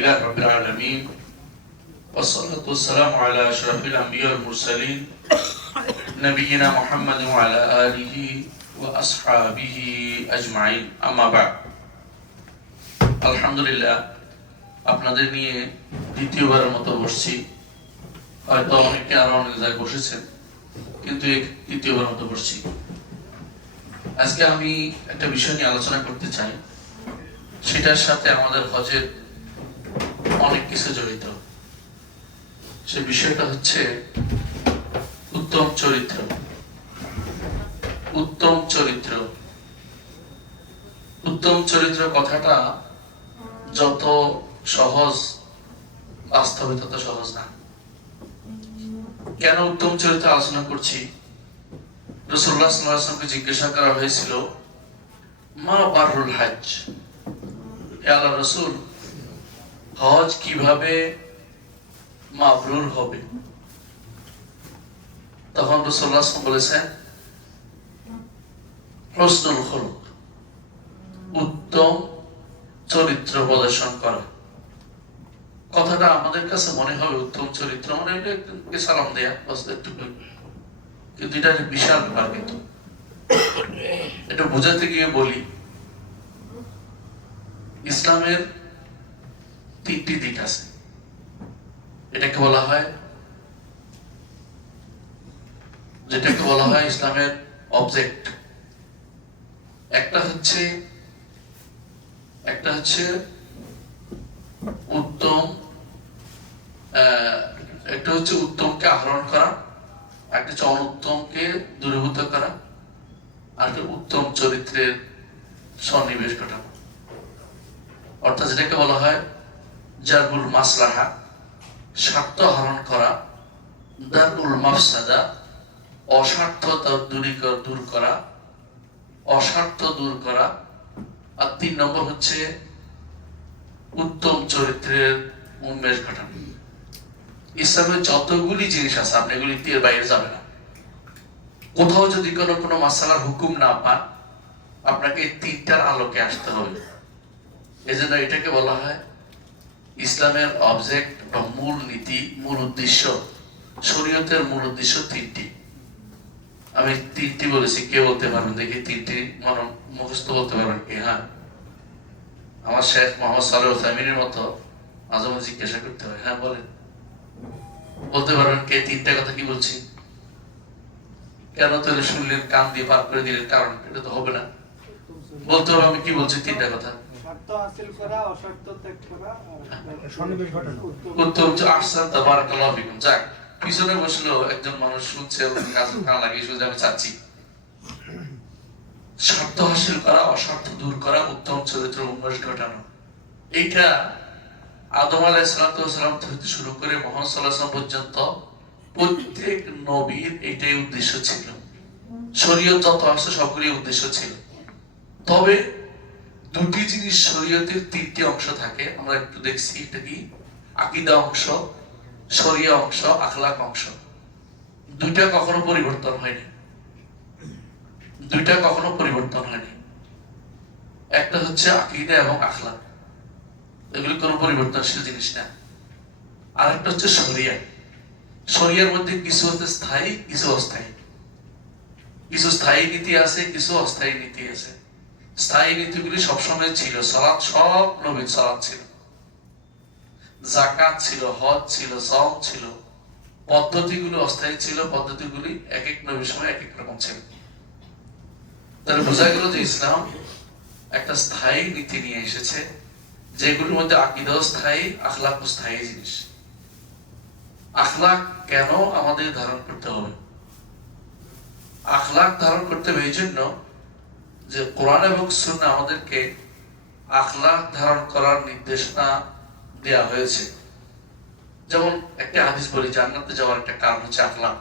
لله رب العالمين والصلاة والسلام على أشرف الأنبياء والمرسلين نبينا محمد وعلى آله وأصحابه أجمعين أما بعد الحمد لله আপনাদের নিয়ে দ্বিতীয়বারের মতো বসছি। হয়তো অনেকে আরো অনেক জায়গায় বসেছেন, কিন্তু দ্বিতীয়বার মতো বসছি। আজকে আমি একটা বিষয় নিয়ে আলোচনা করতে চাই, সেটার সাথে আমাদের হজের অনেক কিছু জড়িত। সে বিষয়টা হচ্ছে উত্তম চরিত্র। উত্তম চরিত্র, উত্তম চরিত্র কথাটা যত সহজ, বাস্তবে তত সহজ না। কেন উত্তম চরিত্র আলোচনা করছি? রাসূলুল্লাহ সাল্লাল্লাহু আলাইহি ওয়াসাল্লামকে জিজ্ঞাসা করা হয়েছিল, মা বাররুল হজ, হে আল্লাহর রাসূল, হজ কিভাবে মাবরুর হবে? তখন রাসূলুল্লাহ সাল্লাল্লাহু আলাইহি ওয়াসাল্লাম বলেছেন, হুসনুল খুলুক, উত্তম চরিত্র প্রদর্শন করা। কথাটা আমাদের কাছে মনে হবে উত্তম চরিত্র মানে একজনকে সালাম দেয়া, কিন্তু এটা বিশাল ব্যাপার। কিন্তু এটা বোঝাতে গিয়ে বলি, ইসলামের তিনটি দিক আছে। যেটাকে বলা হয় ইসলামের অবজেক্ট। একটা হচ্ছে উত্তম, একটা হচ্ছে উত্তমকে আহরণ করা, একটা হচ্ছে অনুত্তমকে দূরীভূত করা, আর একটা উত্তম চরিত্রের সন্নিবেশ ঘটানো। অর্থাৎ যেটাকে বলা হয় জারবুল মাসলাহা, স্বার্থ হরণ করা, দারুল মাফসাদা, অস্বার্থতা দূর করা, অস্বার্থ দূর করা, আর 3 নম্বর হচ্ছে উত্তম চরিত্রের উন্মেষ ঘটানো। ইসলামের যতগুলি জিনিস আছে, আপনি এগুলি এর বাইরে যাবে না। কোথাও যদি কোনো মাসালার হুকুম না পান, আপনাকে এই 3টার আলোকে আসতে হবে। এজন্য এটাকে বলা হয় ইসলামের অবজেক্ট বা মূল নীতি, মূল উদ্দেশ্য। শরীয়তের মূল উদ্দেশ্য 3টি। আমি 3টি বলেছি, কে বলতে পারবেন দেখি? 3টি মুখস্থ বলতে পারবেন কি? হ্যাঁ, আমার শেখ মোহাম্মদ সালেহ উসাইমিনের মতো মাঝে মাঝে জিজ্ঞাসা করতে হয়। হ্যাঁ বলেন, বলতে পারবেন কে 3টা কথা কি বলছি? কেন তাহলে শুনলেন, কান দিয়ে পার করে দিলেন? কারণ এটা তো হবে না। বলতে হবে আমি কি বলছি 3টা কথা। যাক, পিছনে বসলো একজন মানুষ, শুনছে, কান লাগিয়ে শুনছে, আমি চাচ্ছি স্বার্থ হাসিল করা, অস্বার্থ দূর করা, উত্তম চরিত্র উন্মেষ ঘটানো। এইটা আদম আলাইহিস সালাম থেকে শুরু করে মুহাম্মদ সাল্লাল্লাহু আলাইহি ওয়াসাল্লাম পর্যন্ত প্রত্যেক নবীর এটাই উদ্দেশ্য ছিল। শরীয়ত যত আসছে সবগুলি উদ্দেশ্য ছিল। তবে দুটি জিনিস শরীয়তের 3টি অংশ থাকে, আমরা একটু দেখছি। এটা কি? আকীদা অংশ, শরিয়া অংশ, আখলাক অংশ। দুইটা কখনো পরিবর্তন হয়নি। একটা হচ্ছে আকীদা এবং আখলাক, এগুলি কোনো পরিবর্তনশীল জিনিস না। আর একটা হচ্ছে শরিয়া। শরিয়ার মধ্যে কিছু হচ্ছে স্থায়ী, কিছু অস্থায়ী। কিছু স্থায়ী নীতি আছে, কিছু অস্থায়ী নীতি আছে। স্থায়ী নীতিগুলি সবসময় ছিল। সালাত, সব নবীর সালাত ছিল, যাকাত ছিল, হজ ছিল, সাওম ছিল। পদ্ধতিগুলো অস্থায়ী ছিল, পদ্ধতিগুলি এক এক নবীর সময় এক এক রকম ছিল। তাহলে বোঝা গেল যে ইসলাম একটা স্থায়ী নীতি নিয়ে এসেছে, যেগুলোর মধ্যে আকীদাও স্থায়ী, আখলাকও স্থায়ী জিনিস। আখলাক কেন আমাদের ধারণ করতে হবে? আখলাক ধারণ করতে হবে এই জন্য যে কোরআন এবং সুন্নাহ আমাদেরকে আখলাক ধারণ করার নির্দেশনা দেয়া হয়েছে। যেমন একটা হাদিস বলি, জান্নাতে যাওয়ার একটা কারণ হচ্ছে আখলাক।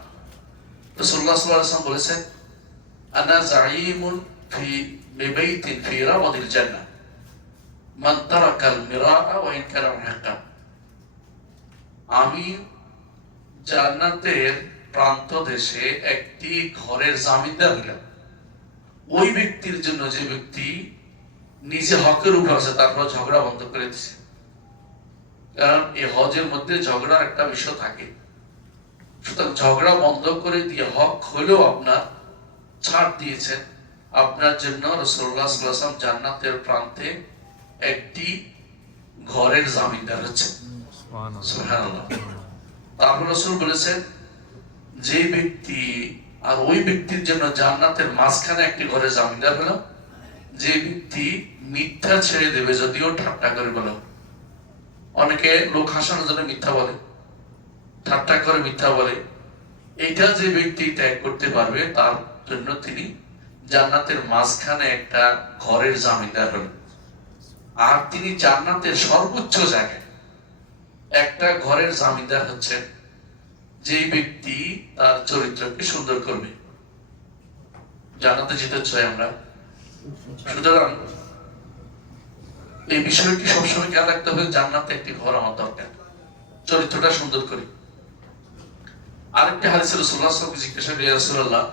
রাসূলুল্লাহ সাল্লাল্লাহু আলাইহি ওয়াসাল্লাম বলেছেন, আনা যাঈমুন ফি বিবাইতিন ফি রাবাদিল জান্নাহ মান তারাকাল মিরাআ ওয়া ইন কানা মুহিক্কান। আমি জান্নাতের প্রান্ত দেশে একটি ঘরের জামিনদার হইলাম ওই ব্যক্তির জন্য যে ব্যক্তি নিজে হকের উপর আছে, তারপর ঝগড়া বন্ধ করে দিছে। কারণ এই হজের মধ্যে ঝগড়ার একটা বিষয় থাকে। সুতরাং ঝগড়া বন্ধ করে দিয়ে হক হলেও আপনার ছাড় দিয়েছেন, আপনার জন্য রাসূলুল্লাহ সাল্লাল্লাহু আলাইহি ওয়াসাল্লাম জান্নাতের প্রান্তে একটি ঘরের জামিনদার হচ্ছেন। সুবহানাল্লাহ। তারপর রাসূল বলেছেন, যে ব্যক্তি আর ওই ব্যক্তির জন্য জান্নাতের মাঝখানে একটি ঘরের জামিনদার হলো, যে ব্যক্তি মিথ্যা ছেড়ে দেবে, যদিও ঠাট্টা করে বলো। অনেকে লোক হাসানোর জন্য মিথ্যা বলে, ঠাট্টা করে মিথ্যা বলে। এইটা যে ব্যক্তি ত্যাগ করতে পারবে, তার জন্য তিনি জান্নাতের মাঝখানে একটা ঘরের জামিনদার হলেন। আর তিনি জান্নাতের সর্বোচ্চ জায়গায় একটা ঘরের জামিনদার হচ্ছেন, যে ব্যক্তি তার চরিত্রকে সুন্দর করবে। জান্নাতে যেতে চাই আমরা, সুতরাং এই বিষয়টি সবসময় খেয়াল রাখতে হবে। জান্নাতে একটি ঘর আমার দরকার, চরিত্রটা সুন্দর করি। আরেকটি হাদিসে রাসূলুল্লাহ সাল্লাল্লাহু আলাইহি ওয়াসাল্লাম জিজ্ঞাসা করেন, ইয়া রাসূলুল্লাহ,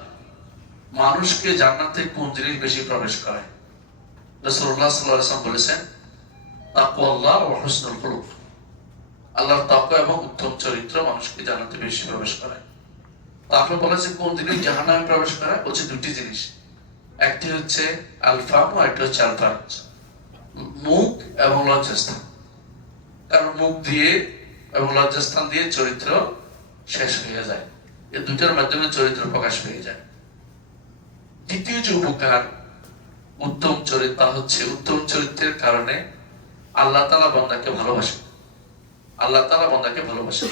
মানুষকে জান্নাতে কোন জিনিস বেশি প্রবেশ করায়? রাসূলুল্লাহ সাল্লাল্লাহু আলাইহি ওয়াসাল্লাম বলেছেন, তাকওয়াল্লাহ ওয়া হুসনুল খুলুক। আল্লাহর তাকওয়া এবং উত্তম চরিত্র মানুষকে জান্নাতে বেশি প্রবেশ করায়। তারপর বলেছে কোন জিনিস জাহান্নামে প্রবেশ করায়? বলছে দুটি জিনিস, একটি হচ্ছে আল-ফাম, আর একটা হচ্ছে আল-ফারজ, মুখ এবং লজ্জাস্থান। কারণ মুখ দিয়ে এবং লজ্জাস্থান দিয়ে চরিত্র শেষ হয়ে যায়, এই দুটার মাধ্যমে চরিত্র প্রকাশ পেয়ে যায়। দ্বিতীয় যে উপকার উত্তম চরিত্র, হচ্ছে উত্তম চরিত্রের কারণে আল্লাহ তাআলা বান্দাকে ভালোবাসে। আল্লাহ তাআলা বান্দাকে ভালোবাসে।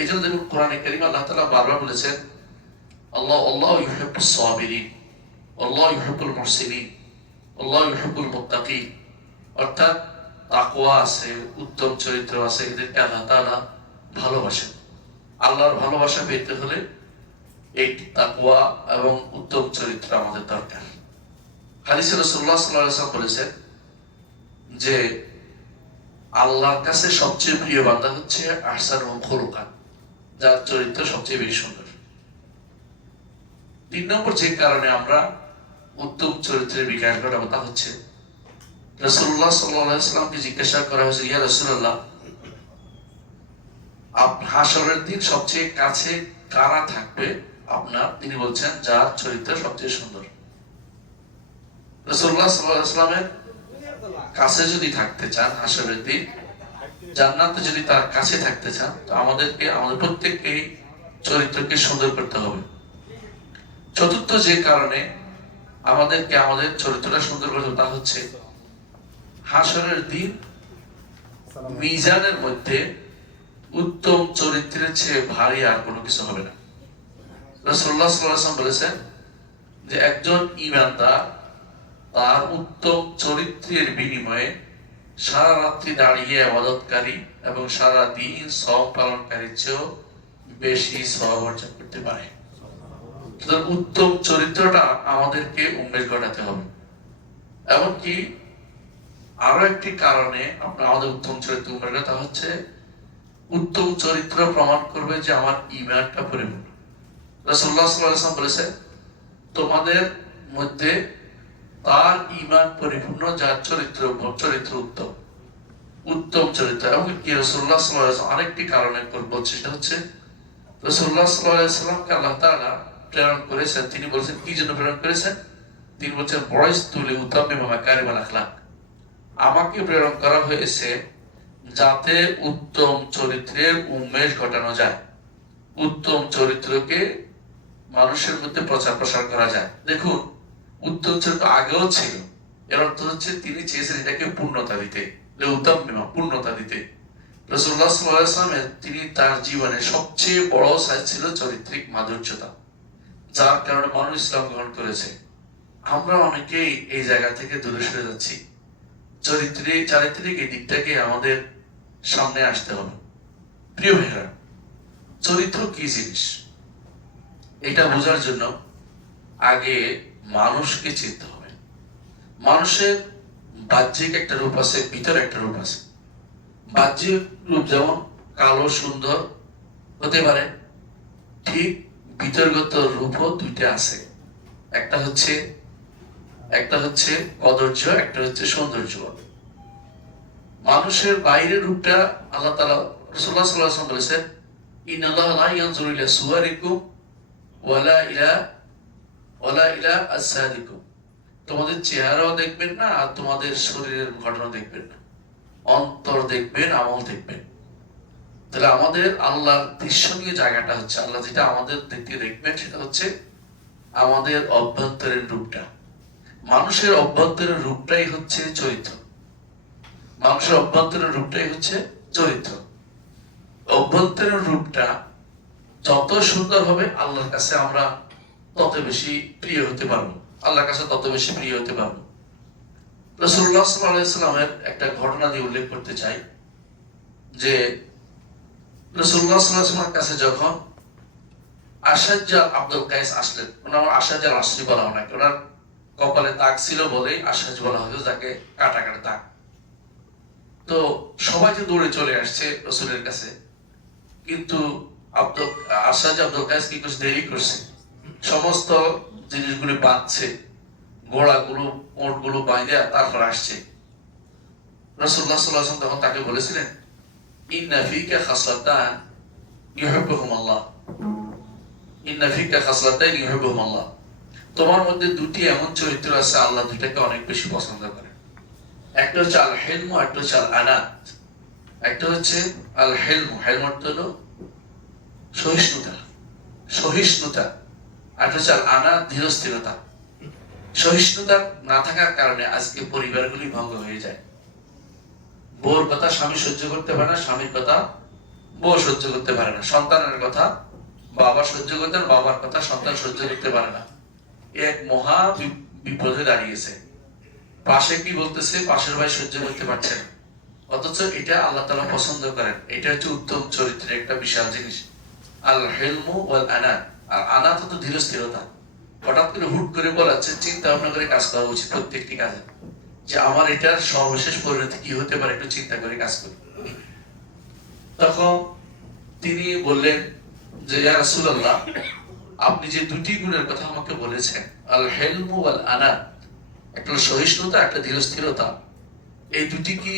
এই জন্য দেখুন কোরআনে কারীমে আল্লাহ তাআলা বারবার বলেছেন, আল্লাহ ইউহিব্বুস সাবিরিন, আল্লাহ ইউহিব্বুল মুহসিনিন, আল্লাহ ইউহিব্বুল মুত্তাকিন। অর্থাৎ তাকওয়া আছে, উত্তম চরিত্র আছে, এদেরকে আল্লাহ তাআলা ভালোবাসেন। আল্লাহর ভালোবাসা পেতে হলে এই তাকওয়া এবং উত্তম চরিত্র আমাদের দরকার। হাদিসে রাসূলুল্লাহ সাল্লাল্লাহু আলাইহি ওয়াসাল্লাম বলেছেন যে আল্লাহর কাছে সবচেয়ে প্রিয় বান্দা হচ্ছে আহসানুল খুলুকান, যার চরিত্র সবচেয়ে বেশি সুন্দর। ৩ নম্বর যে কারণে আমরা উত্তম চরিত্রের বিকাশ ঘটাবো তা হচ্ছে, রাসূলুল্লাহ সাল্লাল্লাহু আলাইহি ওয়াসাল্লামকে জিজ্ঞাসা করা হয়েছে, ইয়া রাসূলুল্লাহ, হাশরের দিন সবচেয়ে কাছে কারা থাকবে আপনার? তিনি বলছেন, যার চরিত্র সবচেয়ে সুন্দর। রাসূলুল্লাহ সাল্লাল্লাহু আলাইহি ওয়াসাল্লামের কাছে যদি থাকতে চান হাশরের দিন, জান্নাতে যদি তার কাছে থাকতে চান, তো আমাদের প্রত্যেককে চরিত্রকে সুন্দর করতে হবে। চতুর্থ যে কারণে আমাদেরকে আমাদের চরিত্রটা সুন্দর করতে হবে তা হচ্ছে, হাশরের দিন মিজানের মধ্যে উত্তম চরিত্রের চেয়ে ভারী আর কোনো কিছু হবে না। রাসূলুল্লাহ সাল্লাল্লাহু আলাইহি ওয়াসাল্লাম বলেছেন যে একজন ঈমানদার তার উত্তম চরিত্রের বিনিময়ে সারা রাত্রি দাঁড়িয়ে ইবাদতকারী এবং সারা দিন সওম পালনকারীর চেয়েও বেশি সওয়াব অর্জন করতে পারে। উত্তম চরিত্রটা আমাদেরকে উন্মেষ ঘটাতে হবে। এমনকি আরো একটি কারণে আমাদের উত্তম চরিত্র উন্মেষ ঘটা হচ্ছে, উত্তম চরিত্র প্রমাণ করবে যে আমার ঈমানটা পরিপূর্ণ। রাসূলুল্লাহ সাল্লাল্লাহু আলাইহি ওয়াসাল্লাম বলেছেন, তোমাদের মধ্যে তার ঈমান পরিপূর্ণ যার চরিত্র উত্তম। উত্তম চরিত্র। এবং কি রাসূলুল্লাহ সাল্লাল্লাহু আলাইহি ওয়াসাল্লাম আরেকটি কারণে বলছে, সেটা হচ্ছে রাসূলুল্লাহ সাল্লাল্লাহু আলাইহি ওয়াসাল্লামকে আল্লাহ তাআলা প্রেরণ করেছেন। তিনি বলেছেন কি জন্য প্রেরণ করেছেন? তিনি বলছেন, বুইসতু লিউতাম্মিমা মাকারিমাল আখলাক, আমাকে প্রেরণ করা হয়েছে যাতে উত্তম চরিত্রের উন্মেষ ঘটানো যায়, উত্তম চরিত্রকে মানুষের মধ্যে প্রচার প্রসার করা যায়। দেখুন, উত্তম চরিত্র আগেও ছিল, এর অর্থ হচ্ছে তিনি চেয়েছেন এটাকে পূর্ণতা দিতে, পূর্ণতা দিতে। রাসূলুল্লাহ সাল্লাল্লাহু আলাইহি ওয়াসাল্লাম তিনি তার জীবনে সবচেয়ে বড় সাইজ ছিল চারিত্রিক মাধুর্যতা, যার কারণে মানুষ ইসলাম গ্রহণ করেছে। আমরা অনেকেই এই জায়গা থেকে দূরে সরে যাচ্ছি। চারিত্রিক এই দিকটাকে আমাদের সামনে আসতে হবে। প্রিয় ভাইরা, চরিত্র কি জিনিস এটা বোঝার জন্য আগে মানুষকে চিনতে হবে। মানুষের বাহ্যিক একটা রূপ আছে, ভিতরে একটা রূপ আছে। বাহ্যিক রূপ যেমন কালো সুন্দর হতে পারে, ঠিক ভিতরগত রূপও দুইটা আছে। একটা হচ্ছে কদর্য, একটা হচ্ছে সৌন্দর্য। মানুষের বাইরের রূপটা আল্লাহ তাআলা রাসূলুল্লাহ সাল্লাল্লাহু আলাইহি ওয়াসাল্লাম বলেছেন, ইন্নাল্লাহা লা ইয়ানজুরু ইলা সুওয়ারিকুম ওয়ালা ইলা আজসাদিকুম। তোমাদের চেহারাও দেখবেন না আর তোমাদের শরীরের ঘটনা দেখবেন না, অন্তর দেখবেন, আমল দেখবেন। তাহলে আমাদের আল্লাহর দৃশ্যনীয় জায়গাটা হচ্ছে, আল্লাহ যেটা আমাদের দেখবেন সেটা হচ্ছে আমাদের অভ্যন্তরের রূপটা। মানুষের অভ্যন্তরের রূপটাই হচ্ছে চরিত্র। মানুষের অভ্যন্তরের রূপটাই হচ্ছে চরিত্র। অভ্যন্তরের রূপটা যত সুন্দর হবে আল্লাহর কাছে আমরা তত বেশি প্রিয় হতে পারবো, আল্লাহর কাছে তত বেশি প্রিয় হতে পারবো। রাসূলুল্লাহ সাল্লাল্লাহু আলাইহি ওয়াসাল্লামের একটা ঘটনা দিয়ে উল্লেখ করতে চাই যে রাসূলুল্লাহ সাল্লাল্লাহু আলাইহি ওয়াসাল্লামের কাছে যখন আশাজ্জাল আব্দুল কায়েস আসলেন, ওনার আশাজ্জাল আসরি বলা হয় না, ওনার কপালে দাগ ছিল বলেই আশাজ বলা হতো, যাকে কাটা কাটা দাগ। তো সবাই যে দৌড়ে চলে আসছে রাসূলের কাছে, কিন্তু আশাজ আব্দুল কায়েস কি কিছু দেরি করছে, সমস্ত জিনিসগুলি বাঁধছে, ঘোড়াগুলো ওঁটগুলো বাঁধে তারপর আসছে। রাসূলুল্লাহ সাল্লাল্লাহু আলাইহি ওয়াসাল্লাম তখন তাকে বলেছিলেন, ইন্না ফীকা খাসলাতান ইউহিব্বুহুমুল্লাহ, ইন্না ফীকা খাসলাতান ইউহিব্বুহুমুল্লাহ। তোমার মধ্যে দুটি এমন চরিত্র আছে আল্লাহ দুটাকে অনেক বেশি পছন্দ করে। একটা হচ্ছে আল হিলম, একটা হচ্ছে আল আনাত। একটা হচ্ছে আল হিলম, হিলম অর্থ হলো সহিষ্ণুতা, সহিষ্ণুতা। আর হচ্ছে আল আনাত, ধীরস্থিরতা। সহিষ্ণুতা না থাকার কারণে আজকে পরিবারগুলি ভঙ্গ হয়ে যায়। বউর কথা স্বামী সহ্য করতে পারে না, স্বামীর কথা বউ সহ্য করতে পারে না, সন্তানের কথা বাবা সহ্য করতে না, বাবার কথা সন্তান সহ্য করতে পারে না। এক মহা বিপদে দাঁড়িয়েছে। পাশে কি বলতেছে, পাশের ভাই সহ্য করতে পারছে না, অথচ এটা আল্লাহ তাআলা পছন্দ করেন। এটা হচ্ছে উত্তম চরিত্রের একটা বিশাল জিনিস, আল হিলমু ওয়াল আনাত। আর আনাত তো ধীরস্থিরতা। হঠাৎ করে হুট করে বলাচ্ছে, চিন্তা ভাবনা করে কাজ করা উচিত প্রত্যেকটি কাজে, যে আমার এটার সর্বশেষ পরিণতি কি হতে পারে, একটু চিন্তা করে কাজ করি। তখন তিনি বললেন যে ইয়া রাসূলুল্লাহ, আপনি যে দুটি গুণের কথা আমাকে বলেছেন, আল হিলমু ওয়াল আনাত, একটা সহিষ্ণুতা, একটা ধীরস্থিরতা, এই দুটি কি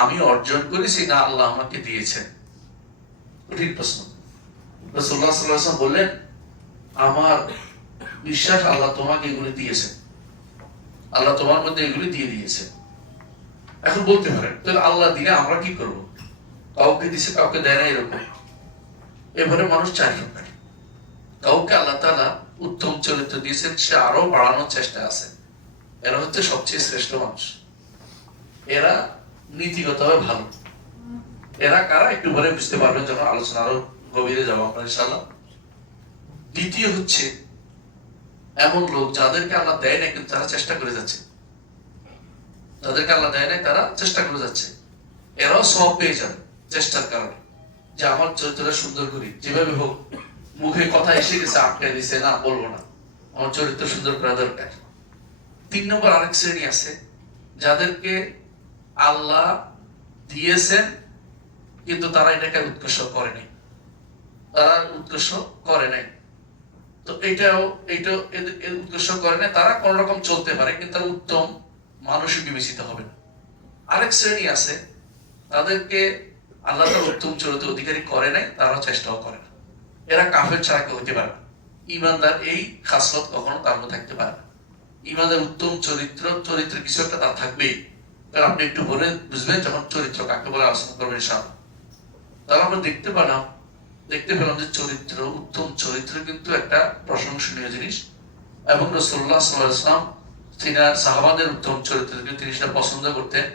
আমি অর্জন করেছি না আল্লাহ আমাকে দিয়েছেন? কঠিন প্রশ্ন। রাসূলুল্লাহ সাল্লাল্লাহু আলাইহি ওয়াসাল্লাম বললেন, আমার বিশ্বাস আল্লাহ তোমাকে এগুলি দিয়েছেন, আল্লাহ তোমার মধ্যে এগুলি দিয়ে দিয়েছে। এখন বলতে পারেন, তাহলে আল্লাহ দিলে আমরা কি করব? কাউকে দিছে কাউকে দেয় না, এরকম। এবারে মানুষ চার প্রকার। কাউকে আল্লাহ তাআলা উত্তম চরিত্র দিয়েছেন, সে আরো বাড়ানোর চেষ্টা আছে। এরা হচ্ছে সবচেয়ে শ্রেষ্ঠ মানুষ, এরা নীতিগতভাবে ভালো। এরা কারা একটু পরে বুঝতে পারবেন যখন আলোচনা আরো গভীরে যাবো আমরা ইনশাআল্লাহ। দ্বিতীয় হচ্ছে এমন লোক যাদেরকে আল্লাহ দেয় না কিন্তু তারা চেষ্টা করে যাচ্ছে, তাদেরকে আল্লাহ দেয় না তারা চেষ্টা করে যাচ্ছে। এরাও সওয়াব পেয়ে যাবে চেষ্টার কারণে, যে আমার চরিত্রটা সুন্দর করি, যেভাবে হোক। মুখে কথা এসে গেছে, আটকে দিছে, না বলবো না, আমার চরিত্র সুন্দর করা দরকার। 3 নম্বর আরেক শ্রেণী আছে, যাদেরকে আল্লাহ দিয়েছেন কিন্তু তারা এটাকে উৎকর্ষ করে নাই, তারা উৎকর্ষ করে নাই। তো এইটাও উৎকর্ষ করে নাই, তারা কোন রকম চলতে পারে কিন্তু তারা উত্তম মানুষ বিবেচিত হবে না। আরেক শ্রেণী আছে, তাদেরকে আল্লাহ তাআলা উত্তম চরিত্র অধিকারী করে নাই, তারা চেষ্টাও করে না। এরা কাফের ছাড়া কেউ হতে পারে না। ঈমানদার এই খাসলত কখনো তার মধ্যে থাকতে পারে না। ঈমানদার উত্তম চরিত্র কিছু একটা তার থাকবেই। কারণ আপনি একটু বলে বুঝবেন যখন চরিত্র কাকে বলে আলোচনা করবেন ইনশাআল্লাহ। তাহলে আমরা দেখতে পেলাম যে চরিত্র, উত্তম চরিত্র কিন্তু একটা প্রশংসনীয় জিনিস। এবং রাসূলুল্লাহ সাল্লাল্লাহু আলাইহি ওয়াসাল্লাম তিনি সাহাবাদের উত্তম চরিত্র তিনি সেটা পছন্দ করতেন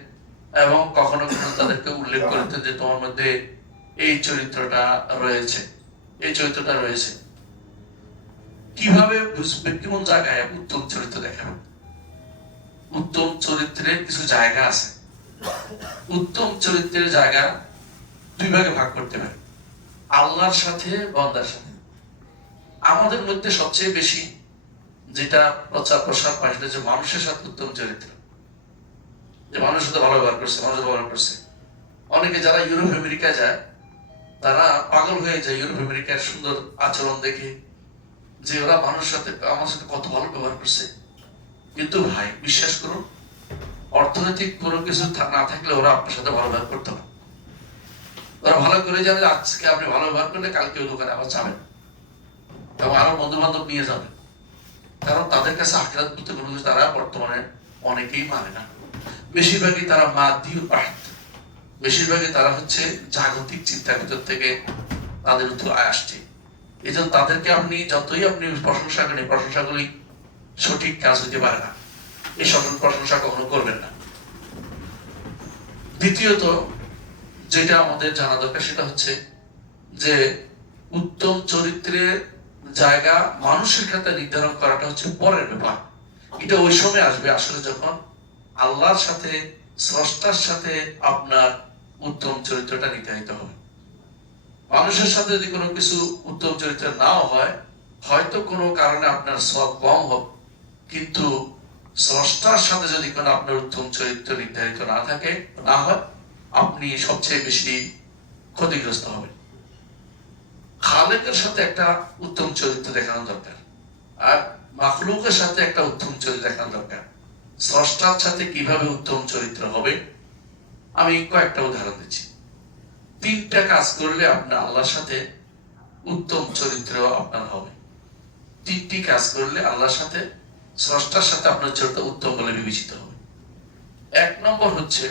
এবং কখনো কখনো তাদেরকে উল্লেখ করতেন যে তোমার মধ্যে এই চরিত্রটা রয়েছে, এই চরিত্রটা রয়েছে। কিভাবে বুঝবে, কোন জায়গায় উত্তম চরিত্র দেখাবে? উত্তম চরিত্রের কিছু জায়গা আছে। উত্তম চরিত্রের জায়গা দুই ভাগে ভাগ করতে পারে, আল্লাহর সাথে, বান্দার সাথে। আমাদের মধ্যে সবচেয়ে বেশি যেটা প্রচার প্রসার পায় সেটা হচ্ছে মানুষের সাথে উত্তম চরিত্র, যে মানুষের সাথে ভালো ব্যবহার করছে, মানুষের ব্যবহার করছে। অনেকে যারা ইউরোপ আমেরিকা যায় তারা পাগল হয়ে যায় ইউরোপ আমেরিকার সুন্দর আচরণ দেখে, যে ওরা মানুষের সাথে, আমার সাথে কত ভালো ব্যবহার করছে। কিন্তু ভাই বিশ্বাস করুন, অর্থনৈতিক কোনো কিছু না থাকলে ওরা আপনার সাথে ভালো ব্যবহার করতে পারে। ওরা ভালো করে জানে আজকে আপনি ভালো ব্যবহার করলে কালকে ওই দোকানে আবার যাবেন এবং আরো বন্ধু বান্ধব নিয়ে যাবেন, কারণ তাদের কাছে আখিরাত বলতে কোনো কিছু তারা বর্তমানে অনেকেই মানে না। বেশিরভাগই তারা মাদি পাঠ, বেশিরভাগই তারা হচ্ছে জাগতিক চিন্তার ভিতর থেকে তাদের উত্তর আসছে। এই জন্য তাদেরকে আপনি যতই আপনি প্রশংসা করেন, প্রশংসাগুলি সঠিক কাজ হইতে পারে না, এই সকল প্রশংসা কখনো করবেন না। দ্বিতীয়ত যেটা আমাদের জানা দরকার সেটা হচ্ছে যে উত্তম চরিত্রের জায়গা মানুষের ক্ষেত্রে নির্ধারণ করাটা হচ্ছে পরের ব্যাপার। এটা ওই সময় আসবে আসলে যখন আল্লাহর সাথে, স্রষ্টার সাথে আপনার উত্তম চরিত্রটা নির্ধারিত হবে। মানুষের সাথে যদি কোনো কিছু উত্তম চরিত্র নাও হয়, হয়তো কোনো কারণে আপনার সব কম হোক, কিন্তু স্রষ্টার সাথে যদি কোনো আপনার উত্তম চরিত্র নির্ধারিত না থাকে, না হয়, আপনি সবচেয়ে বেশি ক্ষতিগ্রস্ত হবেন। খালেকের সাথে একটা উত্তম চরিত্র দেখানো দরকার, আর মাখলুকের সাথে একটা উত্তম চরিত্র দেখানো দরকার। স্রষ্টার সাথে কিভাবে উত্তম চরিত্র হবে, আমি কয়েকটা উদাহরণ দিচ্ছি। 3টা কাজ করলে আপনার আল্লাহর সাথে উত্তম চরিত্র আপনার হবে। 3টি কাজ করলে আল্লাহর সাথে, স্রষ্টার সাথে আপনার চরিত্র উত্তম বলে বিবেচিত হবে। 1 নম্বর হচ্ছে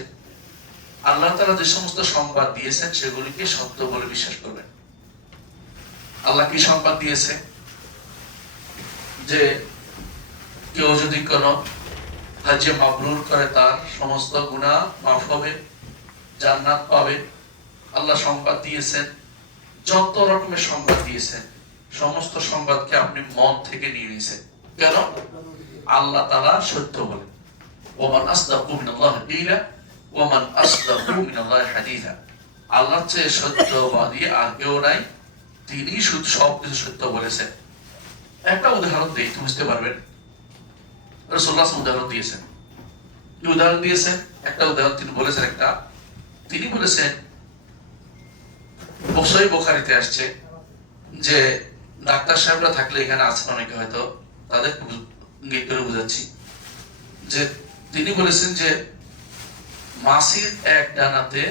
আল্লাহ তাআলা যে সমস্ত সংবাদ দিয়েছেন সেগুলিকে সত্য বলে বিশ্বাস করবেন। আল্লাহ কি সংবাদ দিয়েছে? যে কেউ যদি কোনো হজ্জে মাবরুর করে তার সমস্ত গুনাহ মাফ হবে, জান্নাত পাবে। আল্লাহ সংবাদ দিয়েছেন, যত রকমের সংবাদ দিয়েছেন, সমস্ত সংবাদকে আপনি মন থেকে নিয়ে নিয়েছেন। কেন? আল্লাহ তাআলা সত্য বলেন, ওমান আসদাকু মিনাল্লাহি কিলা ওমান আসদাকু মিনাল্লাহি হাদিসা। আল্লাহর চেয়ে সত্যবাদী আর কেউ নাই, তিনি শুধু সবকিছু সত্য বলেছেন। একটা উদাহরণ দিই, বুঝতে পারবেন। রাসূলুল্লাহ উদাহরণ দিয়েছেন, কি উদাহরণ দিয়েছেন? একটা উদাহরণ তিনি বলেছেন, তিনি বলেছেন সহিহ বুখারীতে আসছে যে ডাক্তার সাহেবরা থাকলে এখানে আছেন অনেকে, হয়তো তাদের ইঙ্গিত করে বুঝাচ্ছি যে তিনি বলেছেন যে মাছির এক ডানাতে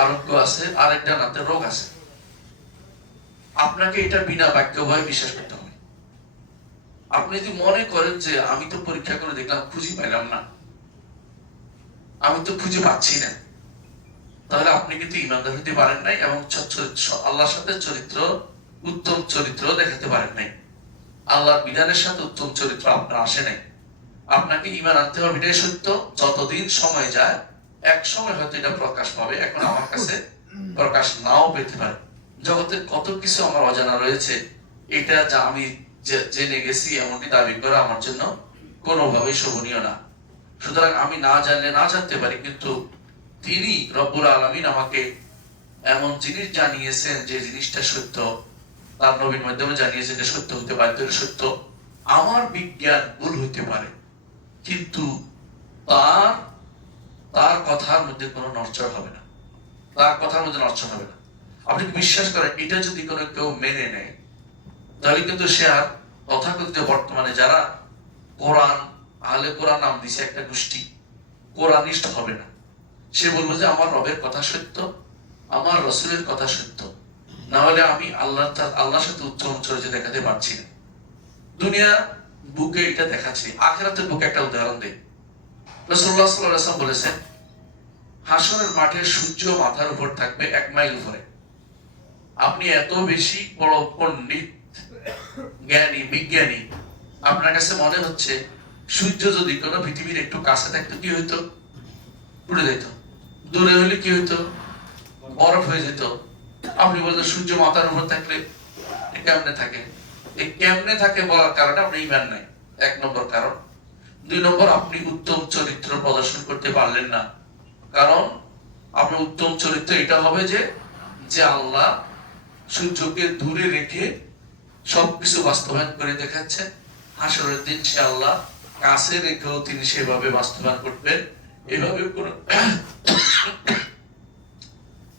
আরোগ্য আছে, আরেক ডানাতে রোগ আছে। আপনাকে এটা বিনা বাক্য ভয়ে বিশ্বাস করতে হবে। আপনি যদি মনে করেন যে আমি তো পরীক্ষা করে দেখলাম খুঁজে পাইলাম না, আমি তো খুঁজে পাচ্ছি না, তাহলে আপনি কিন্তু ইমানদার হতে পারেন নাই এবং আল্লাহর সাথে চরিত্র, উত্তম চরিত্র দেখাতে পারেন নাই। আল্লাহর বিধানের সাথে উত্তম চরিত্র আপনার আসে নাই। আপনাকে ঈমান আনতে হবে, এটাই সত্য। যতদিন সময় যায়, এক সময় হয়তো এটা প্রকাশ পাবে। এখন আমার কাছে প্রকাশ নাও পেতে পারে। জগতের কত কিছু আমার অজানা রয়েছে, এটা যা আমি জেনে গেছি এমনটি দাবি করা আমার জন্য কোনোভাবেই শোভনীয় না। সুতরাং আমি না জানলে না জানতে পারি, কিন্তু তিনি রব্বুল আলামিন আমাকে এমন জিনিস জানিয়েছেন যে জিনিসটা সত্য, তার নবীর মাধ্যমে জানিয়েছেন যে সত্য হতে পারে, সত্য। আমার বিজ্ঞান ভুল হতে পারে, কিন্তু তার কথার মধ্যে কোনো নড়চড় হবে না, তার কথার মধ্যে নড়চড় হবে না। আপনি বিশ্বাস করেন, এটা যদি কোনো কেউ মেনে নেয়, তাহলে কিন্তু সে আর তথাকথিত বর্তমানে যারা কোরআন, আহলে কোরআন নাম দিছে একটা গোষ্ঠী, কোরআনিস্ট হবে না। সে বলবো যে আমার রবের কথা সত্য, আমার রাসূলের কথা সত্য, না হলে আমি আল্লাহর সাথে উত্তম চরিত্র দেখাতে পারছি না। দুনিয়া বুকে এটা দেখাচ্ছে, আখিরাতের বুকে একটা উদাহরণ দেই। রাসূলুল্লাহ সাল্লাল্লাহু আলাইহি ওয়াসাল্লাম বলেছেন, হাসরের মাঠে সূর্য মাথার উপর থাকবে 1 মাইল উপরে। আপনি এত বেশি বড় পণ্ডিত, জ্ঞানী, বিজ্ঞানী, আপনার কাছে মনে হচ্ছে সূর্য যদি কোনো পৃথিবীর একটু কাছে থাকতো কি হইতো? পুড়ে যেত। দূরে হলে কি হইতো? বরফ হয়ে যেত। আপনি বলতেন সূর্য মাথার উপর থাকলে কেমনে থাকে? এই কেমনে থাকে বলার কারণে আপনি ঈমান নাই, 1 নম্বর কারণ। 2 নম্বর, আপনি উত্তম চরিত্র প্রদর্শন করতে পারলেন না, কারণ আপনি উত্তম চরিত্র এটা হবে যে আল্লাহ সূর্যকে দূরে রেখে সবকিছু বাস্তবায়ন করে দেখাচ্ছেন। হাসরের দিন সে আল্লাহ কাছে রেখেও তিনি সেভাবে বাস্তবায়ন করবেন। এভাবে কোনো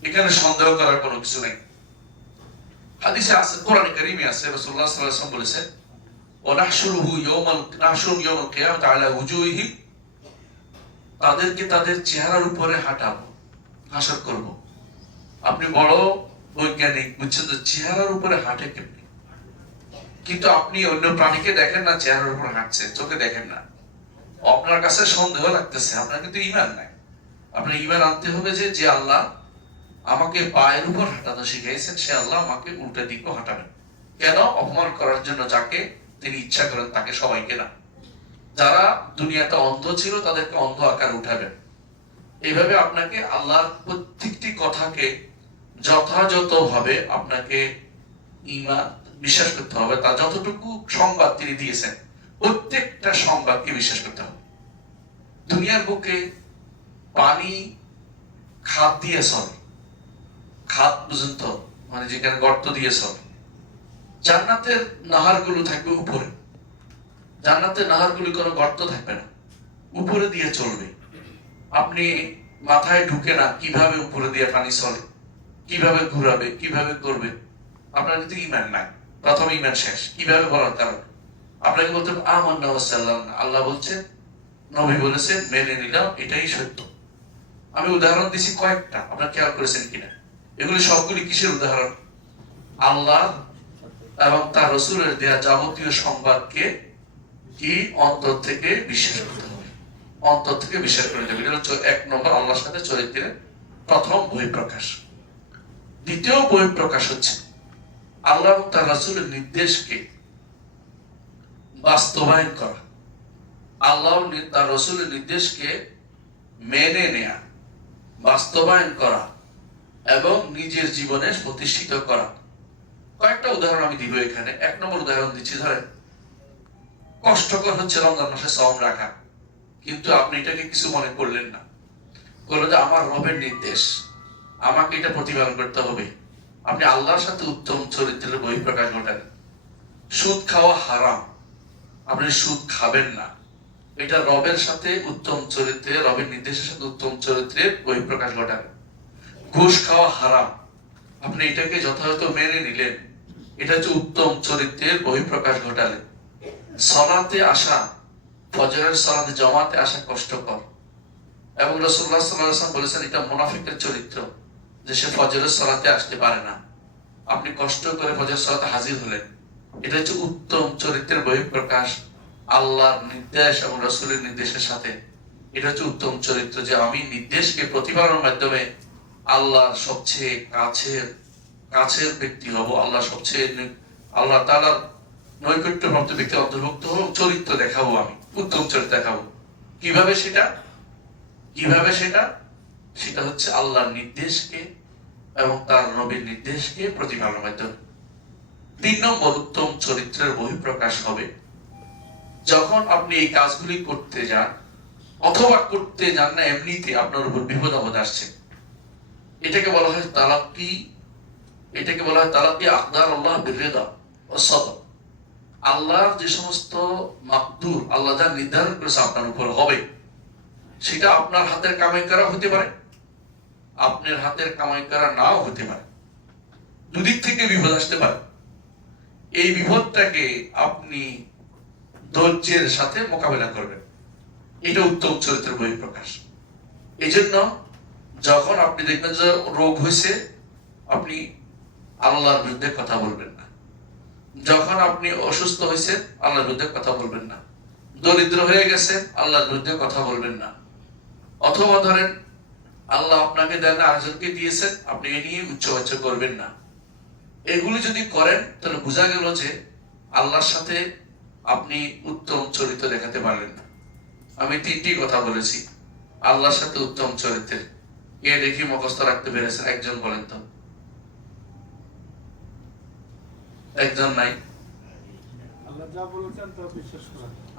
এখানে সন্দেহ করার কোনো কিছু নেই। হাদিসে আছে, কোরআনে কারীমে আছে, রাসূলুল্লাহ সাল্লাল্লাহু আলাইহি ওয়াসাল্লাম বলেছেন, ওয়া নাহশুরুহু ইয়াওমাল কিয়ামাতি আলা উজুহিহিম তাদেরকে তাদের চেহারার উপরে হাঁটাবো, হাসর করব। আপনি বড় বৈজ্ঞানিক, বুঝছেন তো চেহারার উপরে হাঁটে কেমনি, কিন্তু আপনি অন্য প্রাণীকে দেখেন না চেহারার উপর হাঁটছে, চোখে দেখেন না। আপনার কাছে সন্দেহ লাগতেছে, আপনার কিন্তু ঈমান নাই। আপনার ঈমান আনতে হবে যে আল্লাহ আমাকে পায়ের উপর হাঁটাতে শিখিয়েছেন, সে আল্লাহ আমাকে উল্টা দিকেও হাঁটাবেন। কেন? অপমান করার জন্য যাকে তিনি ইচ্ছা করেন তাকে, সবাইকে না। যারা দুনিয়াতে অন্ধ ছিল তাদেরকে অন্ধ আকার উঠাবেন। এইভাবে আপনাকে আল্লাহর প্রত্যেকটি কথাকে যথাযথভাবে আপনাকে ঈমান বিশ্বাস করতে হবে। তার যতটুকু সংবাদ তিনি দিয়েছেন প্রত্যেকটা সংবাদকে বিশ্বাস করতে হবে। দুনিয়ার বুকে পানি খাদ দিয়ে চলে, খাদ পর্যন্ত, মানে যেখানে গর্ত দিয়ে চলে। জান্নাতের নাহারগুলো থাকবে উপরে, জান্নাতের নাহারগুলি কোনো গর্ত থাকবে না, উপরে দিয়ে চলবে। আপনি মাথায় ঢুকে না কিভাবে উপরে দিয়ে পানি চলে, কিভাবে ঘুরাবে, কিভাবে করবে। আপনার কিন্তু ঈমান নাই, প্রথম ঈমান শেষ। কিভাবে বলার কারণ আপনাকে বলতে আমান্না ওয়াসাল্লাম, আল্লাহ বলছেন, নবী বলেছেন, মেনে নিলাম, এটাই সত্য। আমি উদাহরণ দিছি কয়েকটা, আপনারা খেয়াল করেছেন কিনা? এগুলি সবগুলি কিসের উদাহরণ? আল্লাহ এবং তার রাসূলের দেয়া যাবতীয় সংবাদকে কি অন্তর থেকে বিশ্বাস করতে হবে, অন্তর থেকে বিশ্বাস করে যাবে। এটা হচ্ছে 1 নম্বর আল্লাহর সাথে চরিত্রের প্রথম বহিঃপ্রকাশ। দ্বিতীয় বহিঃপ্রকাশ হচ্ছে আল্লাহ এবং তার রাসূলের নির্দেশকে বাস্তবায়ন করা, আল্লাহ তার রাসূলের নির্দেশকে মেনে নেয়া, বাস্তবায়ন করা এবং নিজের জীবনে প্রতিষ্ঠিত করা। কয়েকটা উদাহরণ আমি দিব এখানে। 1 নম্বর উদাহরণ দিচ্ছি, ধরেন কষ্টকর হচ্ছে রমজান মাসে সাওম রাখা, কিন্তু আপনি এটাকে কিছু মনে করলেন না, বললেন যে আমার রবের নির্দেশ, আমাকে এটা প্রতিপালন করতে হবে। আপনি আল্লাহর সাথে উত্তম চরিত্রের বহিঃপ্রকাশ ঘটান। সুদ খাওয়া হারাম, আপনি সুদ খাবেন না, এটা রবের সাথে উত্তম চরিত্রে, রবের নির্দেশের সাথে উত্তম চরিত্রের বহিঃপ্রকাশ ঘটান। ঘুষ খাওয়া হারাম, আপনি এটাকে যথাযথ মেনে নিলেন, এটা হচ্ছে উত্তম চরিত্রের বহিঃপ্রকাশ ঘটালেন। সালাতে আসা, ফজরের সালাতে জামাতে আসা কষ্টকর, এবং রাসূলুল্লাহ সাল্লাল্লাহু আলাইহি ওয়াসাল্লাম বলেছেন এটা মুনাফিকের চরিত্র, যে সে ফজরের সালাতে আসতে পারে না। আপনি কষ্ট করে ফজরের সালাতে হাজির হলেন, এটা হচ্ছে উত্তম চরিত্রের বহিঃপ্রকাশ আল্লাহর নির্দেশ এবং রাসূলের নির্দেশের সাথে। এটা হচ্ছে উত্তম চরিত্র, যে আমি নির্দেশকে প্রতিপালনের মাধ্যমে আল্লাহর সবচেয়ে কাছের ব্যক্তি হব, আল্লাহ তাআলার নৈকট্যপ্রাপ্ত ব্যক্তি অন্তর্ভুক্ত হব, চরিত্র দেখাবো, আমি উত্তম চরিত্র দেখাবো। কিভাবে সেটা সেটা হচ্ছে আল্লাহর নির্দেশকে এবং তার নবীর নির্দেশকে প্রতিপালনের মাধ্যমে। 3 নম্বর উত্তম চরিত্রের বহিঃপ্রকাশ হবে যখন আপনি এই কাজগুলি করতে যান, অথবা করতে যান না, এমনিতে আপনার উপর বিপদ আপদ আসছে। এটাকে বলা হয় তালাক্কি, এটাকে বলা হয় তালাক্কি আকদার আল্লাহ বিরিদা ওয়া সবর। আল্লাহর যে সমস্ত মাকদুর, আল্লাহ যা নির্ধারণ করেছে আপনার উপর হবে, সেটা আপনার হাতের কামাই করা হতে পারে, আপনার হাতের কামাই করা নাও হতে পারে। দুদিক থেকে বিপদ আসতে পারে। এই বিপদটাকে আপনি ধৈর্যের সাথে মোকাবেলা করবেন, এটা উত্তম চরিত্রের বহিঃপ্রকাশ। এই জন্য যখন আপনি দেখবেন যে রোগ হয়েছে, আপনি আল্লাহর বিরুদ্ধে কথা বলবেন না। যখন আপনি অসুস্থ হয়েছেন, আল্লাহর বিরুদ্ধে কথা বলবেন না। দরিদ্র হয়ে গেছেন, আল্লাহর বিরুদ্ধে কথা বলবেন না। অথবা ধরেন আল্লাহ আপনাকে দেন, আরেকজনকে দিয়েছেন, আপনি এ নিয়ে উচ্চবাচ্য করবেন না। এগুলি যদি করেন তাহলে বোঝা গেল যে আল্লাহর সাথে আপনি উত্তম চরিত্র দেখাতে পারলেন না। আমি 3টি কথা বলেছি আল্লাহর সাথে উত্তম চরিত্রের। কে দেখি মুখস্থ রাখতে পেরেছেন? একজন বলেন তো। একজন নাই।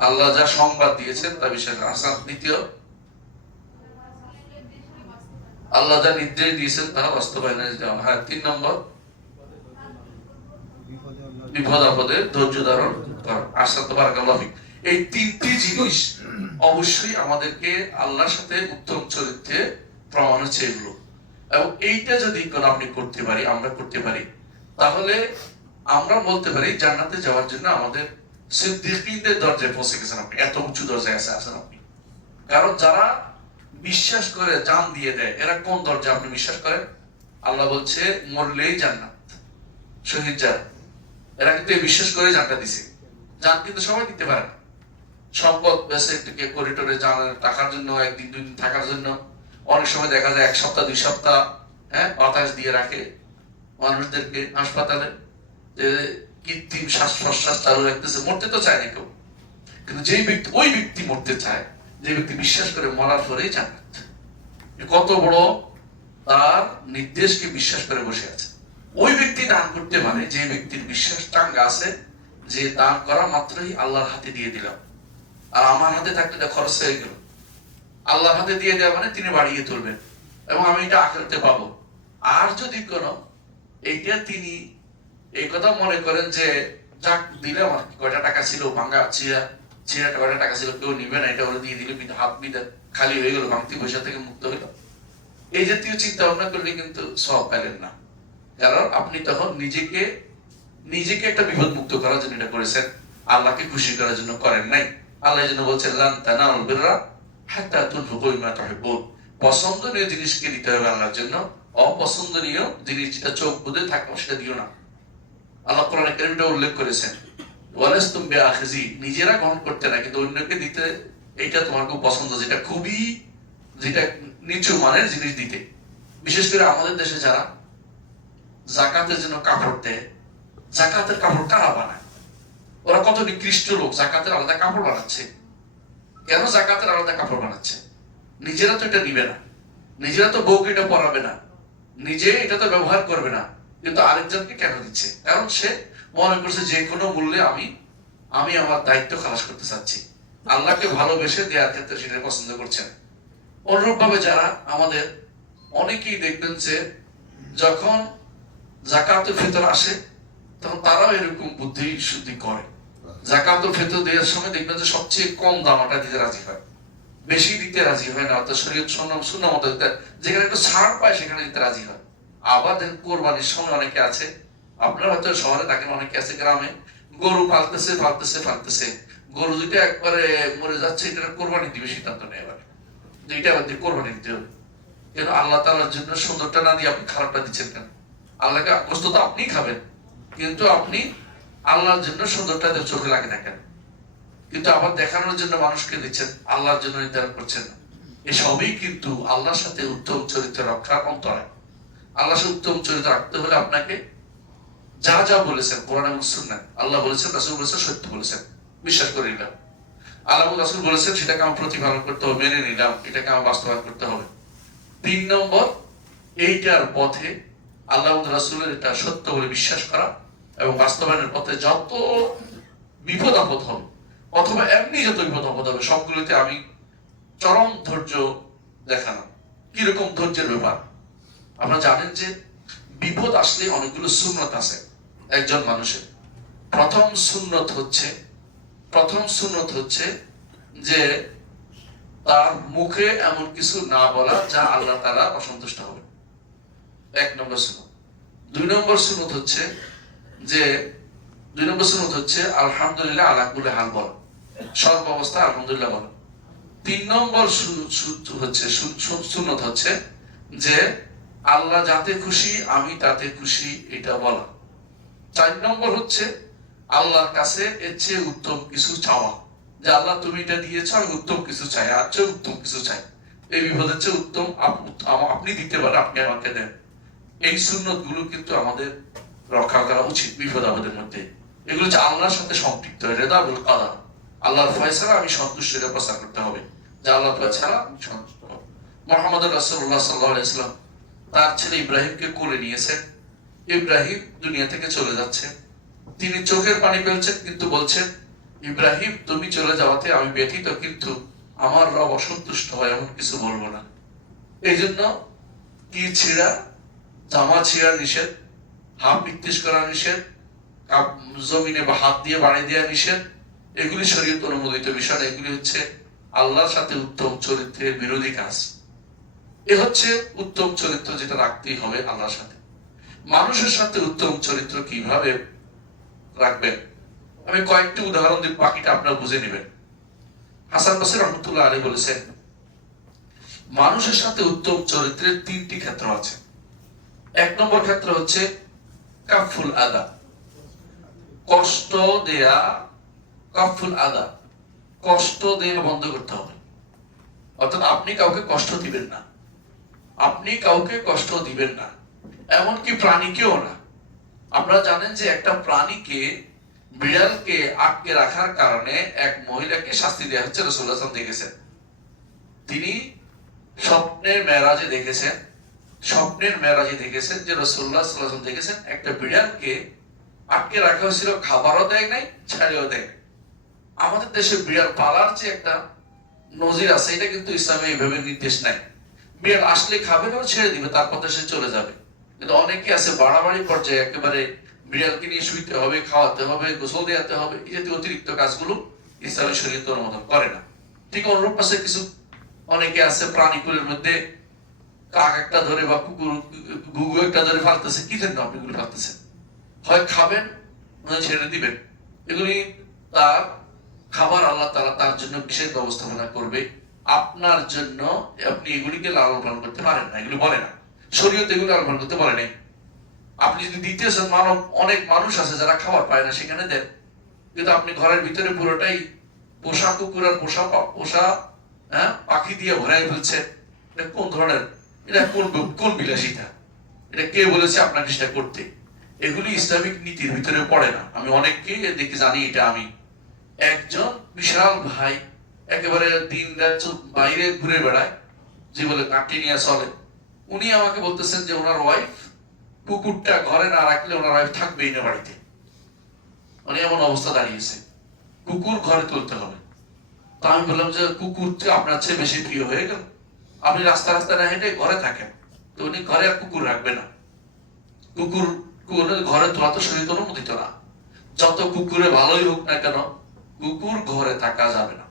আল্লাহ যা সংবাদ দিয়েছেন তা বিশ্বাস করা। আচ্ছা, দ্বিতীয়, আল্লাহ যা নির্দেশ দিয়েছেন তা বাস্তবায়নে যাওয়া। হ্যাঁ, 3 নম্বর বিপদ আপদে ধৈর্য ধারণ করা। আচ্ছা, তাবারাকাল্লাহ ফিক। এই 3টি জিনিস অবশ্যই আমাদেরকে আল্লাহর সাথে উত্তম চরিত্রে প্রমাণ হচ্ছে এগুলো। এবং এইটা যদি আপনি করতে পারি, আমরা করতে পারি, তাহলে আমরা বলতে পারি জান্নাতে যাওয়ার জন্য আমাদের সিদ্দিকীনদের দরজায় পৌঁছে গেছেন আপনি, এত উঁচু দরজায় আছেন আপনি। কারণ যারা বিশ্বাস করে জান দিয়ে দেয়, এরা কোন দরজা আপনি বিশ্বাস করেন? আল্লাহ বলছে মরলেই জান্নাত, শহীদ যারা, এরা কিন্তু বিশ্বাস করে জানটা দিছে। জান কিন্তু সবাই দিতে পারে না। সম্পদ বেসে থেকে করিডোরে যান টাকার জন্য, একদিন দুই দিন থাকার জন্য, অনেক সময় দেখা যায় 1 সপ্তাহ 2 সপ্তাহ বাতাস দিয়ে রাখে মানুষদেরকে হাসপাতালে, যে কৃত্রিম শ্বাস প্রশ্বাস চালু রাখতেছে। মরতে তো চায় না কেউ, কিন্তু যেই ব্যক্তি, ওই ব্যক্তি মরতে চায়, যে ব্যক্তি বিশ্বাস করে মরার পরেই জান্নাত। কত বড় তার নির্দেশকে বিশ্বাস করে বসে আছে। ওই ব্যক্তি দান করতে পারে যে ব্যক্তির বিশ্বাস টাঙ্গা আছে, যে দান করা মাত্রই আল্লাহর হাতে দিয়ে দিলাম, আর আমার হাতে থাকলে এটা খরচ হয়ে গেল। আল্লাহর হাতে দিয়ে দেওয়া মানে তিনি বাড়িয়ে তুলবেন এবং আমি এটা আখেরাতে পাবো। আর যদি কোনো এইটা তিনি এই কথা মনে করেন যে যাক দিলাম, আর কয়টা টাকা ছিল ভাঙ্গা ছিঁড়া কয়টা টাকা ছিল, কেউ নিবে না, এটা ওরা দিয়ে দিলে হাত বিদা খালি হয়ে গেল, ভাঙতি পয়সা থেকে মুক্ত হইল, এই জাতীয় চিন্তা ভাবনা করলে কিন্তু সব পেলেন না। কারণ আপনি তখন নিজেকে একটা বিপদ মুক্ত করার জন্য এটা করেছেন, আল্লাহকে খুশি করার জন্য করেন নাই। আল্লাহ যেন বলছেন লান তানালুল বিররা হাত্তা তুনফিকু মিম্মা তুহিব্বুন। পছন্দনীয় জিনিসকে দিতে হবে আল্লাহর জন্য, অপছন্দনীয় জিনিস যেটা চোখ বুঁদে থাকবে সেটা দিও না। আল্লাহ কোরআনে কারীমে উল্লেখ করেছেন ওয়ালাস্তুম বিআখিজি, নিজেরা গ্রহণ করতে না কিন্তু অন্যকে দিতে, এটা তোমার খুব পছন্দ, যেটা নিচু মানের জিনিস দিতে। বিশেষ করে আমাদের দেশে যারা যাকাতের জন্য কাপড় দেয়, যাকাতের কাপড় কারা বানায়? ওরা কত নিকৃষ্ট লোক, যাকাতের আলাদা কাপড় বানাচ্ছে। কেন যাকাতের আলাদা কাপড় বানাচ্ছে? নিজেরা তো এটা নিবে না, নিজেরা তো বউকে এটা পরাবে না, নিজে এটা তো ব্যবহার করবে না, কিন্তু আরেকজনকে কেন দিচ্ছে? কারণ সে মনে করছে যে কোনো মূল্যে আমি আমার দায়িত্ব খালাস করতে চাচ্ছি, আল্লাহকে ভালোবেসে দেওয়ার ক্ষেত্রে সেটা পছন্দ করছেন। অনুরূপ ভাবে যারা আমাদের অনেকেই দেখবেন যে যখন যাকাতুল ফিতর আসে তখন তারাও এরকম বুদ্ধি শুদ্ধি করে। যাকাতুল ফিতর দেওয়ার সময় দেখবেন যে সবচেয়ে কম দামটা দিতে রাজি হয়, বেশি দিতে রাজি হয় না, অর্থাৎ শরীয়ত সুন্নাহ মতো দিতে, যেখানে একটু ছাড় পায় সেখানে দিতে রাজি হয়। আবার দেখেন কোরবানির সময় অনেকে আছে, আপনার হয়তো শহরে থাকেন, অনেকে আছে গ্রামে গরু পালতেছে, গরু যেটা একবারে মরে যাচ্ছে, এটা কোরবানি দিবে সিদ্ধান্ত নেয়, এবার এটা আবার কোরবানি দিতে হবে। কেন? আল্লাহ তাআলার জন্য সুন্দরটা না দিয়ে আপনি খারাপটা দিচ্ছেন কেন? আল্লাহকে গোস্ত তো আপনি খাবেন, কিন্তু আপনি আল্লাহর জন্য সুন্দরটা চোখে লাগে না কেন? কিন্তু আবার দেখানোর জন্য মানুষকে দিচ্ছেন, আল্লাহর জন্য নির্ধারণ করছেন না। এসবই কিন্তু আল্লাহর সাথে উত্তম চরিত্র রক্ষার অন্তরায়। আল্লাহর সাথে উত্তম চরিত্র রাখতে হলে আপনাকে যা যা বলেছেন কোরআন এবং সুন্নাহ, আল্লাহ বলেছেন, রাসূল বলেছেন, সত্য বলেছেন, বিশ্বাস করে নিলাম। আল্লাহ এবং রাসূল বলেছেন সেটাকে আমার প্রতিপালন করতে হবে, মেনে নিলাম, এটাকে আমার বাস্তবায়ন করতে হবে। 3 নম্বর, এইটার পথে আল্লাহ এবং রাসূলের এটা সত্য বলে বিশ্বাস করা এবং বাস্তবায়নের পথে যত বিপদ আপদ হবে অথবা এমনি যত বিপদ আপদ হবে সবগুলোতে আমি চরম ধৈর্য দেখানো। কিরকম ধৈর্যের ব্যাপার? আপনারা জানেন যে বিপদ আসলে অনেকগুলো সুন্নত আছে একজন মানুষের। প্রথম সুন্নত হচ্ছে যে তার মুখে এমন কিছু না বলা যা আল্লাহ তাআলা অসন্তুষ্ট হবে, 1 নম্বর সুন্নত। 2 নম্বর সুন্নত হচ্ছে আলহামদুলিল্লাহ আলা কুল্লি হাল বলা, সর্ব অবস্থা আলহামদুলিল্লাহ বলা। 3 নম্বর সুন্নত হচ্ছে যে আল্লাহ যাতে খুশি আমি তাতে খুশি, এটা বলা। 4 নম্বর হচ্ছে আল্লাহর কাছে এর চেয়ে উত্তম কিছু চাওয়া, যে আল্লাহ তুমি এটা দিয়েছ, আমি উত্তম কিছু চাই, আর চেয়ে উত্তম কিছু চাই, এই বিপদের চেয়ে উত্তম আপনি দিতে পারেন, আপনি আমাকে দেন। এই সুন্নত গুলো কিন্তু আমাদের রক্ষা করা উচিত বিপদ আপদের মধ্যে। এগুলো হচ্ছে আল্লাহর সাথে সম্পৃক্ত, রেদা বল কাদা, আল্লাহর ফয়সালা আমি সন্তুষ্ট, এটা প্রচার করতে হবে যে আল্লাহ ছাড়া আমি সন্তুষ্ট হব। মুহাম্মদ রাসূলুল্লাহ সাল্লাল্লাহু আলাইহি ওয়াসাল্লাম তার ছেলে ইব্রাহিমকে কোলে নিয়েছেন। ইব্রাহিম দুনিয়া থেকে চলে যাচ্ছে, তিনি চোখের পানি ফেলছেন, কিন্তু বলছেন ইব্রাহিম তুমি চলে যাওয়াতে আমি ব্যথিত, কিন্তু আমার রব অসন্তুষ্ট হয় এমন কিছু বলবো না। এই জন্য কি ছিঁড়া, জামা ছিঁড়া নিষেধ, হাত বিত্তিস করা নিষেধ, জমিনে বা হাত দিয়ে বাড়ি দেওয়া নিষেধ, এগুলি শরীয়ত অনুমোদিত বিষয়। এগুলি হচ্ছে আল্লাহর সাথে উত্তম চরিত্রের বিরোধী কাজ। এ হচ্ছে উত্তম চরিত্র যেটা রাখতেই হবে আল্লাহর সাথে। মানুষের সাথে উত্তম চরিত্র কিভাবে রাখবেন আমি কয়েকটি উদাহরণ দিই, বাকিটা আপনারা বুঝে নেবেন। হাসান বসরি রাহমাতুল্লাহ আলাইহি বলেছেন মানুষের সাথে উত্তম চরিত্রের 3টি ক্ষেত্র আছে। 1 নম্বর ক্ষেত্র হচ্ছে কাফুল আদা, কষ্ট দেয়া। কাফুল আদা, কষ্ট দেয়া বন্ধ করতে হবে। অর্থাৎ আপনি কাউকে কষ্ট দিবেন না, আপনি কাউকে কষ্ট দিবেন না, এমনকি প্রাণীকেও না। আপনারা জানেন যে একটা প্রাণীকে, বিড়ালকে আটকে রাখার কারণে এক মহিলাকে শাস্তি দেওয়া হচ্ছে। রাসূলুল্লাহ সাল্লাল্লাহু আলাইহি ওয়াসাল্লাম দেখেছেন, তিনি স্বপ্নের মেরাজে দেখেছেন, যে রাসূলুল্লাহ সাল্লাল্লাহু আলাইহি ওয়াসাল্লাম দেখেছেন একটা বিড়ালকে আটকে রাখা হয়েছিল, খাবারও দেয় নাই, ছাড়িও দেয়। আমাদের দেশে বিড়াল পালার যে একটা নজির আছে, এটা কিন্তু ইসলামে এইভাবে নির্দেশ নাই। বিড়াল আসলে খাবে না, ছেড়ে দিবে, তারপর সে চলে যাবে। কিন্তু অনেকে আছে বাড়াবাড়ি পর্যায়ে একেবারে বিড়ালকে নিয়ে শুইতে হবে, খাওয়াতে হবে, গোসল দেওয়াতে হবে, এই জাতীয় অতিরিক্ত কাজগুলো ইসলামের শরীয়ত অনুমোদন করে না। ঠিক অনুরূপ আছে কিছু অনেকে আছে প্রাণীকুলের মধ্যে কাক একটা ধরে বা কুকুর গুগু একটা ধরে ফালতেছে। কি জন্য আপনি এগুলো ফালতেছেন? হয় খাবেন নয় ছেড়ে দিবেন। এগুলি তার খাবার আল্লাহ তাআলা তার জন্য বিশেষ ব্যবস্থাপনা করবে। আপনার জন্য আপনি এগুলিকে লালন পালন করতে পারেন না, এগুলো বলে না শরীয়ত, এগুলো লালন পালন করতে বলে নাই। আপনি যদি দিতেছেন, অনেক মানুষ আছে যারা খাবার পায় না, সেখানে দেন। কিন্তু আপনি ঘরের ভিতরে পুরোটাই পোষা কুকুর আর পোষা পাখি দিয়ে ভরাই ফেলছেন। এটা কোন ধরনের, এটা কোন বিলাসিতা? এটা কে বলেছে আপনাকে সেটা করতে? এগুলি ইসলামিক নীতির ভিতরে পড়ে না। আমি অনেককে দেখে জানি এটা। আমি একজন বিশাল ভাই একেবারে দিন রাত বাইরে ঘুরে বেড়ায়, যে বলে কাটি নিয়ে চলে, উনি আমাকে বলতেছেন যে ওনার ওয়াইফ কুকুরটা ঘরে না রাখলে ওনার ওয়াইফ থাকবেই না বাড়িতে। মানে এমন অবস্থা দাঁড়িয়েছে, কুকুর ঘরে তুলতে হবে। তা আমি বললাম যে কুকুর আপনার চেয়ে বেশি প্রিয় হয়ে গেল, আপনি রাস্তা রাস্তা না হেঁটে ঘরে থাকেন, তো উনি ঘরে আর কুকুর রাখবে না। কুকুর ঘরে তোলা তো শরীয়ত অনুমোদিত না। যত কুকুরে ভালোই হোক না কেন, কুকুর ঘরে থাকা যাবে না,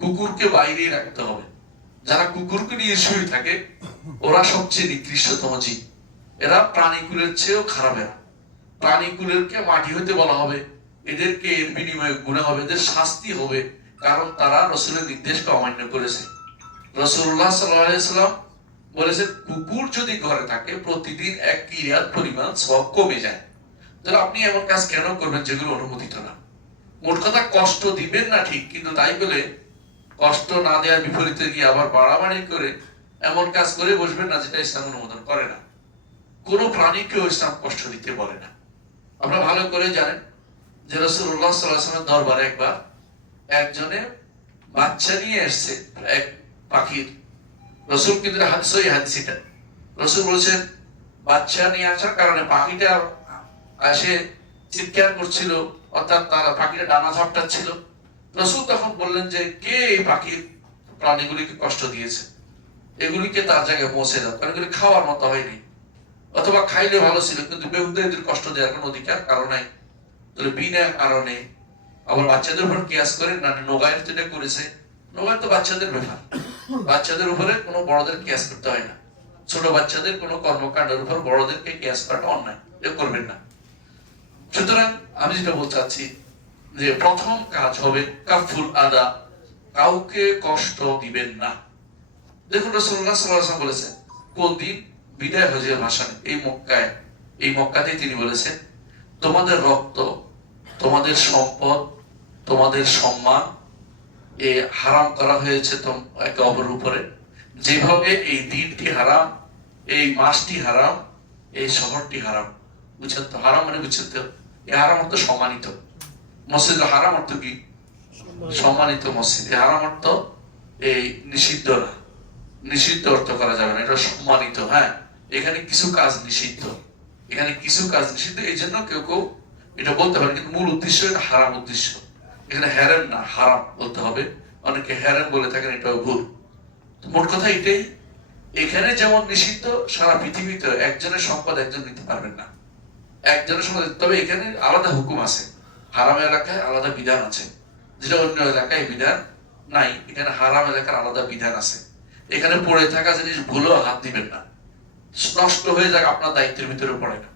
কুকুরকে বাইরেই রাখতে হবে। যারা কুকুরকে নিয়ে শুয়ে থাকে ওরা সবচেয়ে নিকৃষ্টতম জীব। এরা প্রাণীকুলের চেয়েও খারাপ। এরা প্রাণীকুলেরকে মাটি হইতে বলা হবে, এদেরকে এর বিনিময়ে গুনাহ হবে, এদের শাস্তি হবে, কারণ তারা রাসূলের নির্দেশকে অমান্য করেছে। রাসূলুল্লাহ সাল্লাল্লাহু আলাইহি ওয়াসাল্লাম বলেছে কুকুর যদি ঘরে থাকে প্রতিদিন 1 কিরাত পরিমাণ সওয়াব কমে যায়। তাহলে আপনি এমন কাজ কেন করবেন যেগুলো অনুমোদিত না? মোট কথা কষ্ট দিবেন না ঠিক, কিন্তু তাই বলে কষ্ট না দেওয়ার বিপরীতে গিয়ে আবার বাড়াবাড়ি করে এমন কাজ করে বসবেন না যেটা ইসলাম অনুমোদন করে না। কোন প্রাণীকেও ইসলাম কষ্ট দিতে বলে না। আপনারা ভালো করে জানেন যে রাসূলুল্লাহ সাল্লাল্লাহু আলাইহি ওয়াসাল্লামের দরবারে একবার একজনে বাচ্চা নিয়ে এসেছে এক পাখির। রাসূল কিন্তু হাদিসটা রাসূল বলেছেন বাচ্চা নিয়ে আসার কারণে পাখিটা আসে চিৎকার করছিল, অর্থাৎ তারা পাখিটা ডানা ঝাপটাচ্ছিল। রাসূল তখন বললেন যে কে এই পাখির প্রাণীগুলিকে কষ্ট দিয়েছে, এগুলিকে তার জায়গায় পৌঁছে দাও, কারণ এগুলি খাওয়ার মতো হয়নি, অথবা খাইলে ভালো ছিল, কিন্তু বেহুদাদের কষ্ট দেওয়ার কোনো অধিকার কারণ নাই। তাহলে বিনা কারণে আবার বাচ্চাদের উপর কিয়াস করে না, নোগায়ের যেটা করেছে, নোগায়ের তো বাচ্চাদের ব্যাপার, বাচ্চাদের উপরে কোনো বড়দের কিয়াস করতে হয় না। ছোট বাচ্চাদের কোনো কর্মকাণ্ডের উপর বড়দেরকে কিয়াস করাটা অন্যায়, এটা করবেন না। সুতরাং আমি যেটা বলতে চাচ্ছি যে প্রথম কাজ হবে কাফুল আদা, কাউকে কষ্ট দিবেন না। দেখুন রাসূলুল্লাহ সাল্লাল্লাহু আলাইহি ওয়াসাল্লাম বলেছেন কোন দিন বিদায় হজের ভাষণে এই মক্কাতে তিনি বলেছেন তোমাদের রক্ত, তোমাদের সম্পদ, তোমাদের সম্মান এ হারাম করা হয়েছে একে অপরের উপরে। যেভাবে এই দিনটি হারাম, এই মাসটি হারাম, এই শহরটি হারাম। বুঝছেন তো? হারাম মানে বুঝছেন তো? এই হারাম অর্থ সম্মানিত। মসজিদ হারাম অর্থ কি? সম্মানিত মসজিদ। এই হারাম অর্থ এই নিষিদ্ধ না, নিষিদ্ধ অর্থ করা যাবে না, এটা সম্মানিত। হ্যাঁ, এখানে কিছু কাজ নিষিদ্ধ, এখানে কিছু কাজ নিষিদ্ধ, এই জন্য কেউ কেউ এটা বলতে পারে, কিন্তু মূল উদ্দেশ্য এটা হারাম উদ্দেশ্য। এখানে হ্যারেম না, হারাম বলতে হবে। অনেকে হ্যারেম বলে থাকেন, এটাও ভুল। মোট কথা এটাই, এখানে যেমন নিষিদ্ধ সারা পৃথিবীতে একজনের সম্পদ একজন নিতে পারবেন না, একজনের সম্পদ। তবে এখানে আলাদা হুকুম আছে, হারাম এলাকায় আলাদা বিধান আছে, যেটা অন্য এলাকায় বিধান নাই। এখানে হারাম এলাকার আলাদা বিধান আছে। এখানে পড়ে থাকা জিনিস ভুলেও হাত দিবেন না, নষ্ট হয়ে যাক আপনার দায়িত্বের ভিতরে পড়ে না।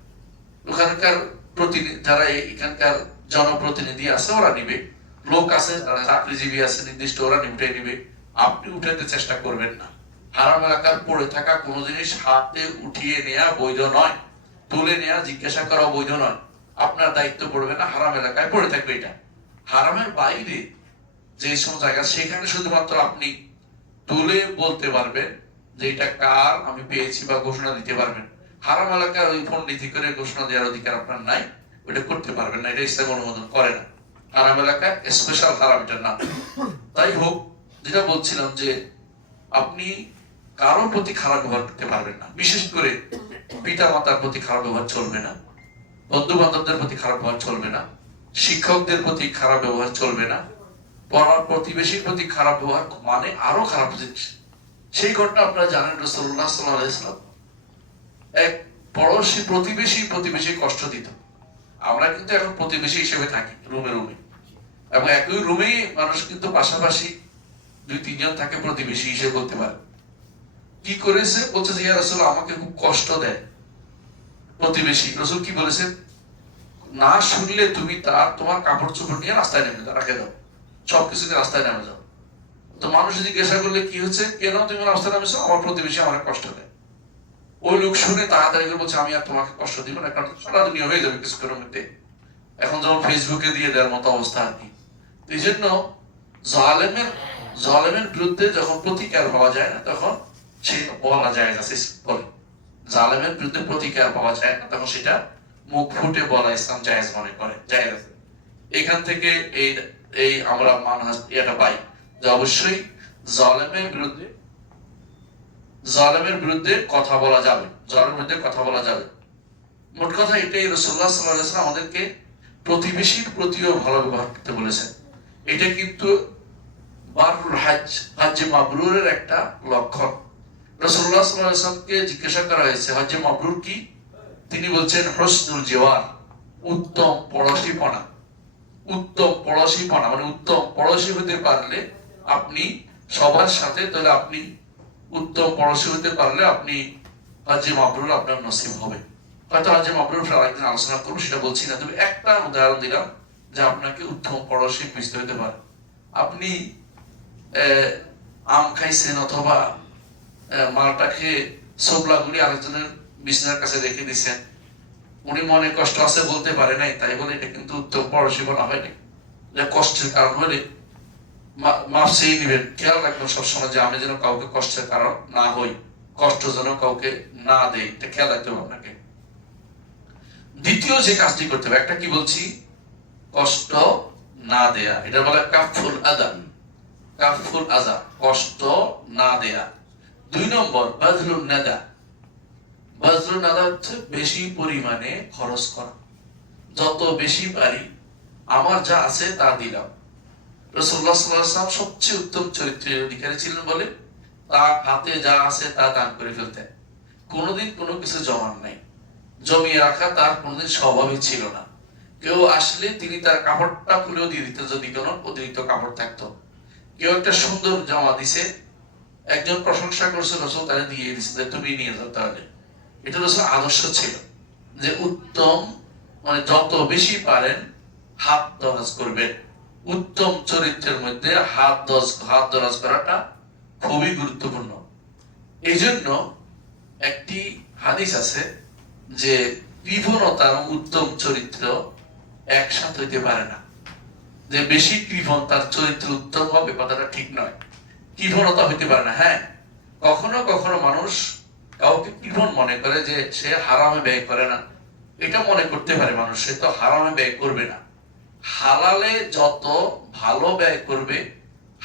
ওখানকার প্রতিনিধি যারা এখানকার জনপ্রতিনিধি আছে ওরা নিবে, লোক আছে যারা চাকরিজীবী আছে নির্দিষ্ট, ওরা নিউটে নিবে। আপনি উঠাতে চেষ্টা করবেন না, হারাম এলাকার পড়ে থাকা কোনো জিনিস হাতে উঠিয়ে নেওয়া বৈধ নয়, তুলে নেওয়া জিজ্ঞাসা করা বৈধ নয়। আপনার দায়িত্ব পড়বে না, হারাম এলাকায় পড়ে থাকবে। এটা হারামের বাইরে যে সব জায়গা, সেখানে শুধুমাত্র আপনি তুলে বলতে পারবেন যে এটা কার, আমি পেয়েছি, বা ঘোষণা দিতে পারবেন। হারাম এলাকার ওই পণ্ডিতি করে ঘোষণা দেওয়ার অধিকার আপনার নাই, ওটা করতে পারবেন না, এটা ইসলাম অনুমোদন করে না। হারাম এলাকায় স্পেশাল হারাম এটার নাম। তাই হোক, যেটা বলছিলাম যে আপনি কারোর প্রতি খারাপ ব্যবহার করতে পারবেন না, বিশেষ করে পিতা মাতার প্রতি খারাপ ব্যবহার চলবে না, বন্ধু বান্ধবদের প্রতি খারাপ ব্যবহার চলবে না, শিক্ষকদের প্রতি খারাপ ব্যবহার চলবে না, পাড়ার প্রতিবেশীর প্রতি খারাপ ব্যবহার মানে আরো খারাপ জিনিস। সেই ঘটনা আপনারা জানেন, রাসূলুল্লাহ সাল্লাল্লাহু আলাইহি ওয়াসাল্লাম এক পড়োশী প্রতিবেশী কষ্ট দিত। আমরা কিন্তু এখন প্রতিবেশী হিসেবে থাকি রুমে রুমে, এবং একই রুমেই মানুষ কিন্তু পাশাপাশি 2-3 জন থাকে, প্রতিবেশী হিসেবে বলতে পারে। কি করেছে, বলছে যে ইয়া রাসূল আমাকে খুব কষ্ট দেয় প্রতিবেশী। রাসূল কি বলেছেন, না শুনলে তুমি তোমার কাপড় চোপড় নিয়ে রাস্তায় নেমে দাও, রাখে দাও, সবকিছু নিয়ে রাস্তায় নেমে যাও। তো মানুষ জিজ্ঞাসা করলে কি হচ্ছে, কেন তুমি রাস্তায় নামেছো, আমার প্রতিবেশী আমার কষ্ট দেয়। ওই লোক শুনে তাড়াতাড়ি করে বলছে আমি আর তোমাকে কষ্ট দিব না, কারণ সারা দুনিয়া হয়ে যাবে কিছুক্ষণের মধ্যে। এখন যেমন ফেসবুকে দিয়ে দেওয়ার মতো অবস্থা আর কি। এই জন্য জালেমের বিরুদ্ধে যখন প্রতিকার পাওয়া যায় না, তখন সে বলা যায় আছে বলে। জালেমের বিরুদ্ধে প্রতিকার পাওয়া যায় না, তখন সেটা মুখ ফুটে বলা ইসলাম জায়েজ মনে করে, জায়েজ আছে। এখান থেকে এই আমরা মানহাজ এটা পাই যে অবশ্যই জালেমের বিরুদ্ধে কথা বলা যাবে, জালেমের বিরুদ্ধে কথা বলা যাবে। মোট কথা এটাই, রাসূলুল্লাহ সাল্লাল্লাহু আলাইহি ওয়াসাল্লাম আমাদেরকে প্রতিবেশীর প্রতিও ভালো ব্যবহার করতে বলেছেন। এটা কিন্তু বারুল হজ্জে মাবরুরের একটা লক্ষণ। রাসূলুল্লাহ সাল্লাল্লাহু আলাইহি ওয়াসাল্লামকে জিজ্ঞাসা করা হয়েছে হজ্জে মাবরুর কি, তিনি বলছেন হুসনুল জিওয়ার, উত্তম পড়োশীপনা। উত্তম পড়োশীপনা মানে উত্তম পড়োশী হতে পারলে আপনি সবার সাথে, তাহলে আপনি উত্তম পড়োশী হতে পারলে আপনি হজ্জে মাবরুর আপনার নসিব হবে। হয়তো হজ্জে মাবরুর আরেকদিন আলোচনা করবো, সেটা বলছি না, তবে একটা উদাহরণ দিলাম যে আপনাকে উত্তম পড়োশী বুঝতে হতে পারে। আপনি আম খাইছেন অথবা মালটা খেয়ে ছোবলাগুলি আরেকজনের বিছানার কাছে রেখে দিচ্ছেন, উনি মনে কষ্ট আছে বলতে পারে নাই, তাই বলে এটা কিন্তু উত্তম পড়োশীপনা হয়নি। যে কষ্টের কারণ হলে মাফ চেয়ে নিবেন, খেয়াল রাখবেন সবসময় যে আমি যেন কাউকে কষ্টের কারণ না হই, কষ্ট যেন কাউকে না দেই, এটা খেয়াল রাখতে হবে আপনাকে। দ্বিতীয় যে কাজটি করতে হবে, একটা কি বলছি, কষ্ট না দেয়া, এটা বলে কাফুল আযা। কাফুল আযা, কষ্ট না দেয়া। 2 নম্বর বাযলুন নাদা। বাযলুন নাদা হচ্ছে বেশি পরিমাণে খরচ করা, যত বেশি পারি আমার যা আছে তা দিলাম। রাসূলুল্লাহ সাল্লাল্লাহু আলাইহি ওয়াসাল্লাম সবচেয়ে উত্তম চরিত্রের অধিকারী ছিলেন বলে তার হাতে যা আছে তা দান করে ফেলতেন। কোনোদিন কোনো কিছু জমান নাই, জমিয়ে রাখা তার কোনোদিন স্বভাবই ছিল না। কেউ আসলে তিনি তার কাপড়টা খুলেও দিয়ে দিতেন যদি কোনো অতিরিক্ত কাপড় থাকতো। কেউ একটা সুন্দর জামা দিছে, একজন প্রশংসা করছে, রাসূল তারে দিয়ে দিছে যে তুমি নিয়ে যাও। তাহলে এটা রাসূল আদর্শ ছিল যে উত্তম মানে যত বেশি পারেন হাত দরাজ করবেন। উত্তম চরিত্রের মধ্যে হাত দরাজ করাটা খুবই গুরুত্বপূর্ণ। এই জন্য একটি হাদিস আছে যে কৃপণতা এবং উত্তম চরিত্র একসাথে হইতে পারে না। যে বেশি কৃপণ তার চরিত্র উত্তম হবে, কথাটা ঠিক নয়। কৃপণতা হইতে পারে না। হ্যাঁ, কখনো কখনো মানুষ কাউকে কৃপণ মনে করে যে সে হারামে ব্যয় করে না, এটা মনে করতে পারে মানুষ, সে তো হারামে ব্যয় করবে না। হালালে যত ভালো ব্যয় করবে,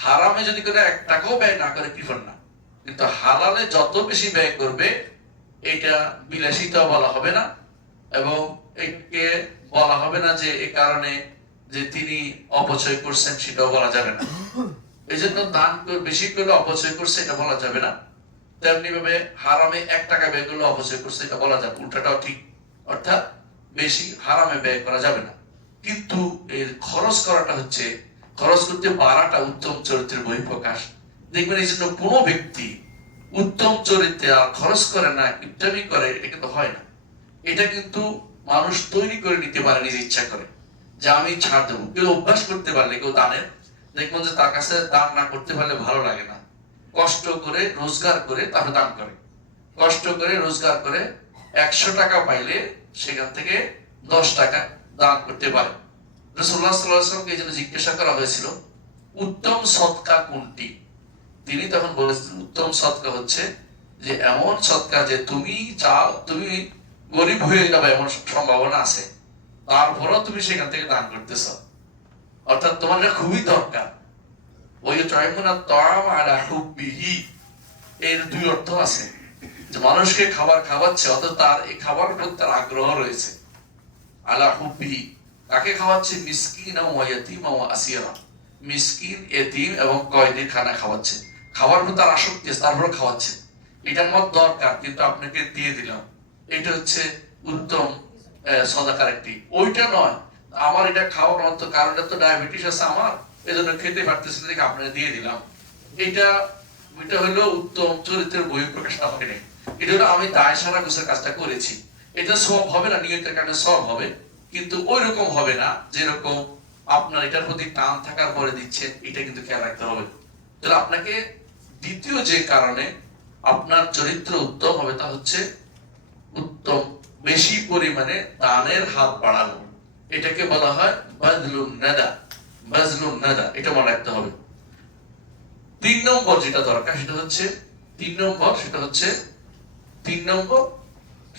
হারামে যদি করে 1 টাকাও ব্যয় না করে কৃপণ না। কিন্তু হালালে যত বেশি ব্যয় করবে, এটা বিলাসিতা বলা হবে না, এবং একে বলা হবে না যে এ কারণে যে তিনি অপচয় করছেন, সেটাও বলা যাবে না। এই জন্য দান বেশি করলে অপচয় করছে এটা বলা যাবে না। তেমনি ভাবে হারামে 1 টাকা ব্যয় করলে অপচয় করছে এটা বলা যাবে, উল্টাটাও ঠিক। অর্থাৎ বেশি হারামে ব্যয় করা যাবে না, কিন্তু এর খরচ করাটা হচ্ছে, খরচ করতে পারাটা উত্তম চরিত্রের বহিঃপ্রকাশ। দেখবেন এই জন্য কোনো ব্যক্তি উত্তম চরিত্রে আর খরচ করে না, ইত্যাদি করে, এটা কিন্তু হয় না। এটা কিন্তু মানুষ তৈরি করে নিতে পারে নিজে ইচ্ছা করে যে আমি ছাড় দেবো। কেউ অভ্যাস করতে পারলে, কেউ দানের দেখবেন যে তার কাছে দান না করতে পারলে ভালো লাগে না, কষ্ট করে রোজগার করে তারপরে দান করে। কষ্ট করে রোজগার করে 100 টাকা পাইলে সেখান থেকে 10 টাকা দান করতে পারে। রাসূলুল্লাহ সাল্লাল্লাহু আলাইহি ওয়াসাল্লামকে এই জন্য জিজ্ঞাসা করা হয়েছিল উত্তম সদকা কোনটি। তিনি তখন বলেছেন উত্তম সদকা হচ্ছে যে এমন সদকা যে তুমি চাও তুমি গরিব হয়ে যাবে এমন সম্ভাবনা আছে, তারপরও তুমি সেখান থেকে দান করতেছ, অর্থাৎ তোমার এটা খুবই দরকার। ওই তাইমুনা তাআম আলা হুব্বিহি, এর দুই অর্থ আছে, যে মানুষকে খাবার খাওয়াচ্ছে অর্থাৎ তার এই খাবার প্রতি তার আগ্রহ রয়েছে। আলা হুব্বিহি কাকে খাওয়াচ্ছে? মিসকিন ওয়া ইয়াতীম ওয়া আসীরা, মিসকিন, এতিম এবং কয়েদির খানা খাওয়াচ্ছে। খাবার প্রতি তার আসক্তি আছে, তারপরে খাওয়াচ্ছে। এটা আমার দরকার কিন্তু আপনাকে দিয়ে দিলাম, এটা হচ্ছে উত্তম সদাকার একটি। ওইটা নয় আমার এটা খাওয়ার মতো, কারণ এটা তো ডায়াবেটিস আছে আমার, এজন্য খেতে পারতেছি না, আপনাকে দিয়ে দিলাম। এটা হলো উত্তম চরিত্রের বহিঃপ্রকাশ হয় নাই। এটা হলো আমি দায় সারা গোছের কাজটা করেছি, এটা সব হবে না, নিয়তের কারণে সব হবে, কিন্তু ওই রকম হবে না যেরকম আপনার এটার প্রতি টান থাকার পরে দিচ্ছেন। এটা কিন্তু খেয়াল রাখতে হবে। তাহলে আপনাকে দ্বিতীয় যে কারণে আপনার চরিত্র উত্তম হবে তা হচ্ছে উত্তম বেশি পরিমাণে দানের হাত বাড়ানো। এটাকে বলা হয় বাযলুন নাদা, বাযলুন নাদা, এটা মনে রাখতে হবে। 3 নম্বর যেটা দরকার সেটা হচ্ছে 3 নম্বর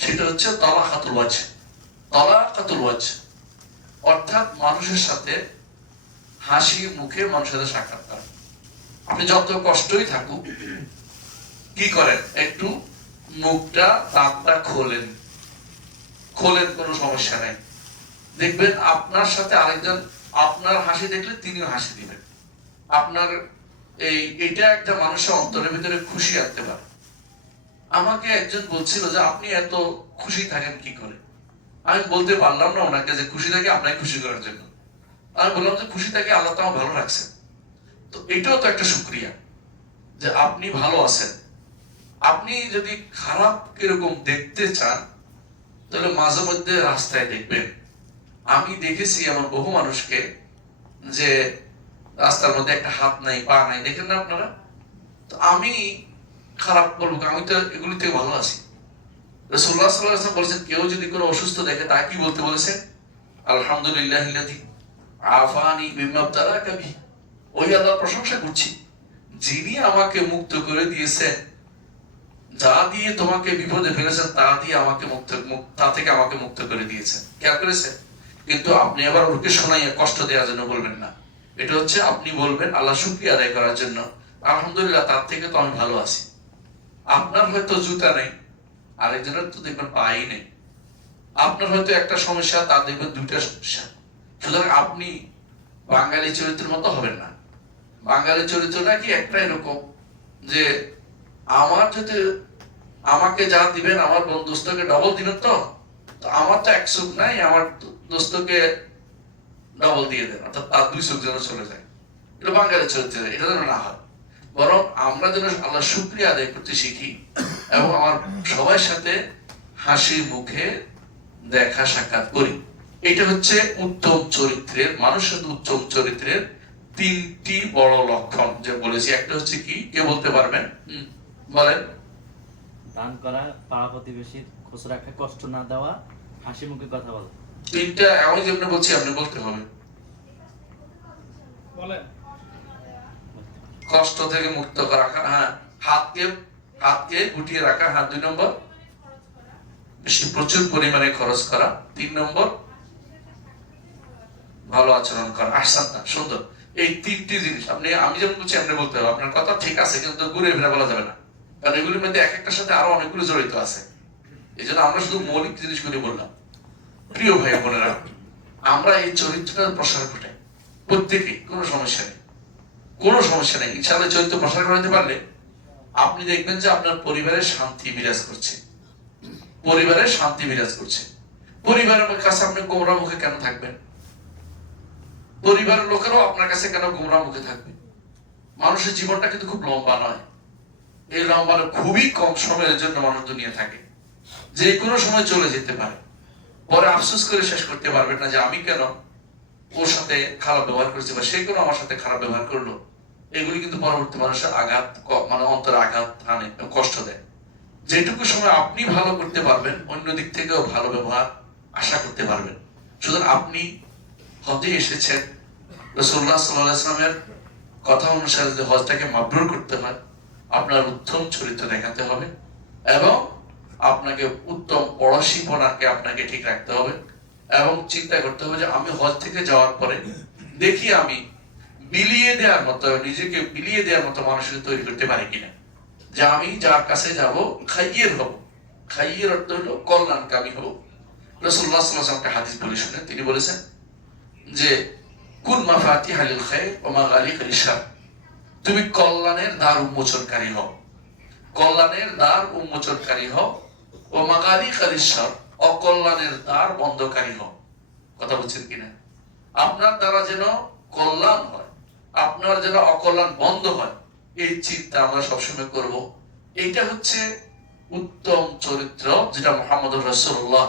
সেটা হচ্ছে তালাকাতুল ওয়াজহ। তালাকাতুল ওয়াজহ অর্থাৎ মানুষের সাথে হাসি মুখে মানুষের সাথে সাক্ষাৎ করা। আপনি যত কষ্টই থাকুক কি করেন, একটু মুখটা দাঁতটা খোলেন, কোনো সমস্যা নেই। দেখবেন আপনার সাথে আরেকজন আপনার হাসি দেখলে তিনিও হাসি দিবেন। আপনার এটা একটা মানুষের অন্তরের ভিতরে খুশি আনতে পারে। আমাকে একজন বলছিল যে আপনি এত খুশি থাকেন কি করে। আমি বলতে পারলাম না ওনাকে যে খুশি থাকি আপনাকে খুশি করার জন্য। আমি বললাম যে খুশি থাকি আল্লাহ তো আমার ভালো রাখছেন। তো এটাও তো একটা শুকরিয়া যে আপনি ভালো আছেন। আপনি যদি খারাপ কিরকম দেখতে চান তাহলে মাঝে মধ্যে রাস্তায় দেখবেন। আমি দেখেছি এমন বহু মানুষকে যে রাস্তার মধ্যে একটা হাত নাই, পা নাই, দেখেন না আপনারা। তো আমি খারাপ বলবো, আমি তো এগুলি থেকে ভালো আছি। রাসূলুল্লাহ সাল্লাল্লাহু আলাইহি ওয়াসাল্লাম বলেছেন কেউ যদি কোনো অসুস্থ দেখে তা কি বলতে বলেছেন? আলহামদুলিল্লাহিল্লাযী আফানি মিম্মা ইবতালাকা বিহি, ওই আল্লাহর প্রশংসা করছি যিনি আমাকে মুক্ত করে দিয়েছেন, যা দিয়ে তোমাকে বিপদে ফেলেছেন তা দিয়ে আমাকে তা থেকে আমাকে মুক্ত করে দিয়েছেন। খেয়াল করেছেন? কিন্তু আপনি আবার ওকে শোনাইয়া কষ্ট দেওয়ার জন্য বলবেন না। এটা হচ্ছে আপনি বলবেন আল্লাহ শুকরিয়া আদায় করার জন্য, আলহামদুলিল্লাহ তার থেকে তো আমি ভালো আছি। আপনার হয়তো জুতা নেই, আরেকজনের তো দেখবেন পাই নেই। আপনার হয়তো একটা সমস্যা, তার দেখবেন 2টা সমস্যা। সুতরাং আপনি বাঙালি চরিত্রের মতো হবেন না। বাঙালি চরিত্র নাকি একটা এরকম যে আমার যদি আমাকে যা দিবেন আমার দোস্তকে ডবল দিবেন, তো আমার তো 1 চোখ নাই, আমার দোস্তকে ডবল দিয়ে দেন, অর্থাৎ তার 2 চোখ যেন চলে যায়। এটা বাঙালি চরিত্র, এটা যেন না হয়। বরং আমরা যেন আল্লাহ শুকরিয়া আদায় করতে শিখি এবং আমার সবার সাথে হাসি মুখে দেখা সাক্ষাৎ করি। এটা হচ্ছে উত্তম চরিত্রের, মানুষের উত্তম চরিত্রের 3টি বড় লক্ষণ যে বলেছি। একটা হচ্ছে কি, কে বলতে পারবেন? বলেন। দান করা, পাড়া প্রতিবেশীর খোঁজ রাখা, কষ্ট না দেওয়া, হাসি মুখে কথা বলা। 3টা আমি যেমন বলছি আপনি বলতে হবে। বলেন। কষ্ট থেকে মুক্ত রাখা, হ্যাঁ। হাতকে গুটিয়ে রাখা, হ্যাঁ। 2 নম্বর বেশি প্রচুর পরিমাণে খরচ করা। 3 নম্বর ভালো আচরণ করা। আহসানতা, সুন্দর। এই 3টি জিনিস আমি যেমন বলছি আপনি বলতে হবে। আপনার কথা ঠিক আছে কিন্তু ঘুরে ফিরে বলা যাবে না, কারণ এগুলির মধ্যে এক একটার সাথে আরো অনেকগুলো জড়িত আছে। এই জন্য আমরা শুধু মৌলিক জিনিসগুলি বললাম। প্রিয় ভাই বোনেরা, আমরা এই চরিত্রটার প্রসার ঘটাই প্রত্যেকেই, কোনো সমস্যা নেই। ইনশাআল্লাহ চরিত্র প্রসার করাতে পারলে আপনি দেখবেন যে আপনার পরিবারের শান্তি বিরাজ করছে। পরিবারের কাছে আপনি গোমরা মুখে কেন থাকবেন? পরিবারের লোকেরাও আপনার কাছে কেন গোমরা মুখে থাকবে? মানুষের জীবনটা কিন্তু খুব লম্বা নয়। এই লম্বা খুবই কম সময়ের জন্য মানুষ দুনিয়া থাকে, যে কোনো সময় চলে যেতে পারে। পরে আফসোস করে শেষ করতে পারবেন না যে আমি কেন ওর সাথে খারাপ ব্যবহার করেছি বা সে কেন আমার সাথে খারাপ ব্যবহার করলো। এগুলি কিন্তু পরবর্তী মানুষের মানে অন্তরে আঘাত হানে, কষ্ট দেয়। যেটুকু সময় আপনি ভালো করতে পারবেন, অন্য দিক থেকেও ভালো ব্যবহার আশা করতে পারবেন। সুতরাং আপনি হজে এসেছেন, রাসূলুল্লাহ সাল্লাল্লাহু আলাইহি ওয়াসাল্লামের কথা অনুসারে যদি হজটাকে মাবরুর করতে হয়, আপনার উত্তম চরিত্র দেখাতে হবে এবং আপনাকে উত্তম পড়াশোনাকে আপনাকে ঠিক রাখতে হবে এবং চিন্তা করতে হবে যে আমি হজ থেকে যাওয়ার পরে দেখি আমি বিলিয়ে দেওয়ার মতো, নিজেকে বিলিয়ে দেওয়ার মতো মানুষকে তৈরি করতে পারি কিনা, যে আমি যার কাছে যাব খাইয়ের হব। খাইয়ের অর্থ হলো কল্যাণকামী হব। রাসূলুল্লাহ সাল্লাল্লাহু আলাইহি ওয়াসাল্লাম একটা হাদিস বলে শুনে তিনি বলেছেন যে কুন মাফাতিহা লিল খায়র ওয়া মাগালিকা লিশ শার, তুমি কল্যাণের দ্বার উন্মোচনকারী হও, কল্যাণের দ্বার উন্মোচনকারী হও, ও মাগালিকা লিশ শার, অকল্যাণের দ্বার বন্ধকারী হও। কথা বুঝছেন কিনা? আপনার দ্বারা যেন কল্যাণ হয়, আপনার যেন অকল্যাণ বন্ধ হয়, এই চিন্তা আমরা সবসময় করব। এইটা হচ্ছে উত্তম চরিত্র, যেটা মুহাম্মদুর রাসূলুল্লাহ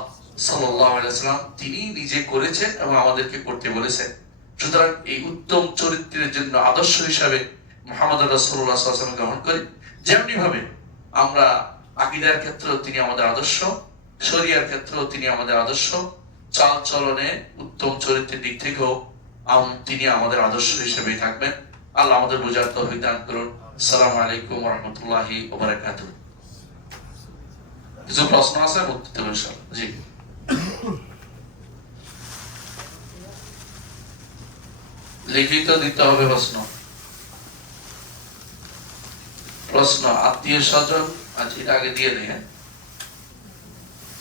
সাল্লাল্লাহু আলাইহি ওয়াসাল্লাম তিনি নিজে করেছেন এবং আমাদেরকে করতে বলেছেন। সুতরাং এই উত্তম চরিত্রের জন্য আদর্শ হিসাবে মুহাম্মদুর রাসূলুল্লাহ সাল্লাল্লাহু আলাইহি ওয়াসাল্লাম গ্রহণ করি। যেমনি ভাবে আমরা আকীদার ক্ষেত্রেও তিনি আমাদের আদর্শ, শরিয়ার ক্ষেত্রেও তিনি আমাদের আদর্শ, চাল চলনে উত্তম চরিত্রের দিক থেকেও তিনি আমাদের আদর্শ হিসেবেই থাকবেন। আল্লাহ আমাদের বোঝার তৌফিক দান করুন। আসসালামু আলাইকুম ওয়া রাহমাতুল্লাহি ওয়া বারাকাতুহু। কিছু প্রশ্ন আছে? উত্তর দেব ইনশাআল্লাহ। জি, লিখিত দিতে হবে প্রশ্ন। প্রশ্ন আত্মীয় স্বজন, আচ্ছা এটা আগে দিয়ে নেই। হ্যাঁ,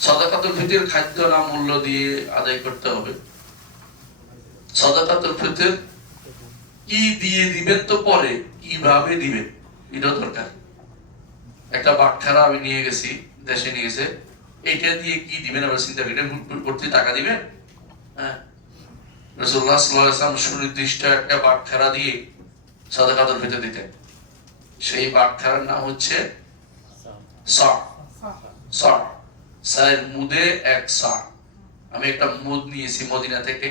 সাদাকাতুল ফিতর খাদ্য না মূল্য দিয়ে আদায় করতে হবে। সাদাকাতুল ফিতর কি দিয়ে দিবেন তো পরে, কিভাবে দিবেন এটা দরকার। একটা বাটখারা আমি নিয়ে গেছি, দেশে নিয়ে গেছে, এটা দিয়ে কি দিবেন আবার চিন্তা করি, এটা করতে টাকা দিবেন? হ্যাঁ, রাসূলুল্লাহ সাল্লাল্লাহু আলাইহি ওয়াসাল্লাম সুনির্দিষ্ট একটা বাটখারা দিয়ে সাদাকাতুল ফিতর দিতেন। সেই বাটখারার নাম হচ্ছে সা। সা, সায়ের মুদে এক সা। আমি একটা মুদ নিয়েছি মদিনা থেকে,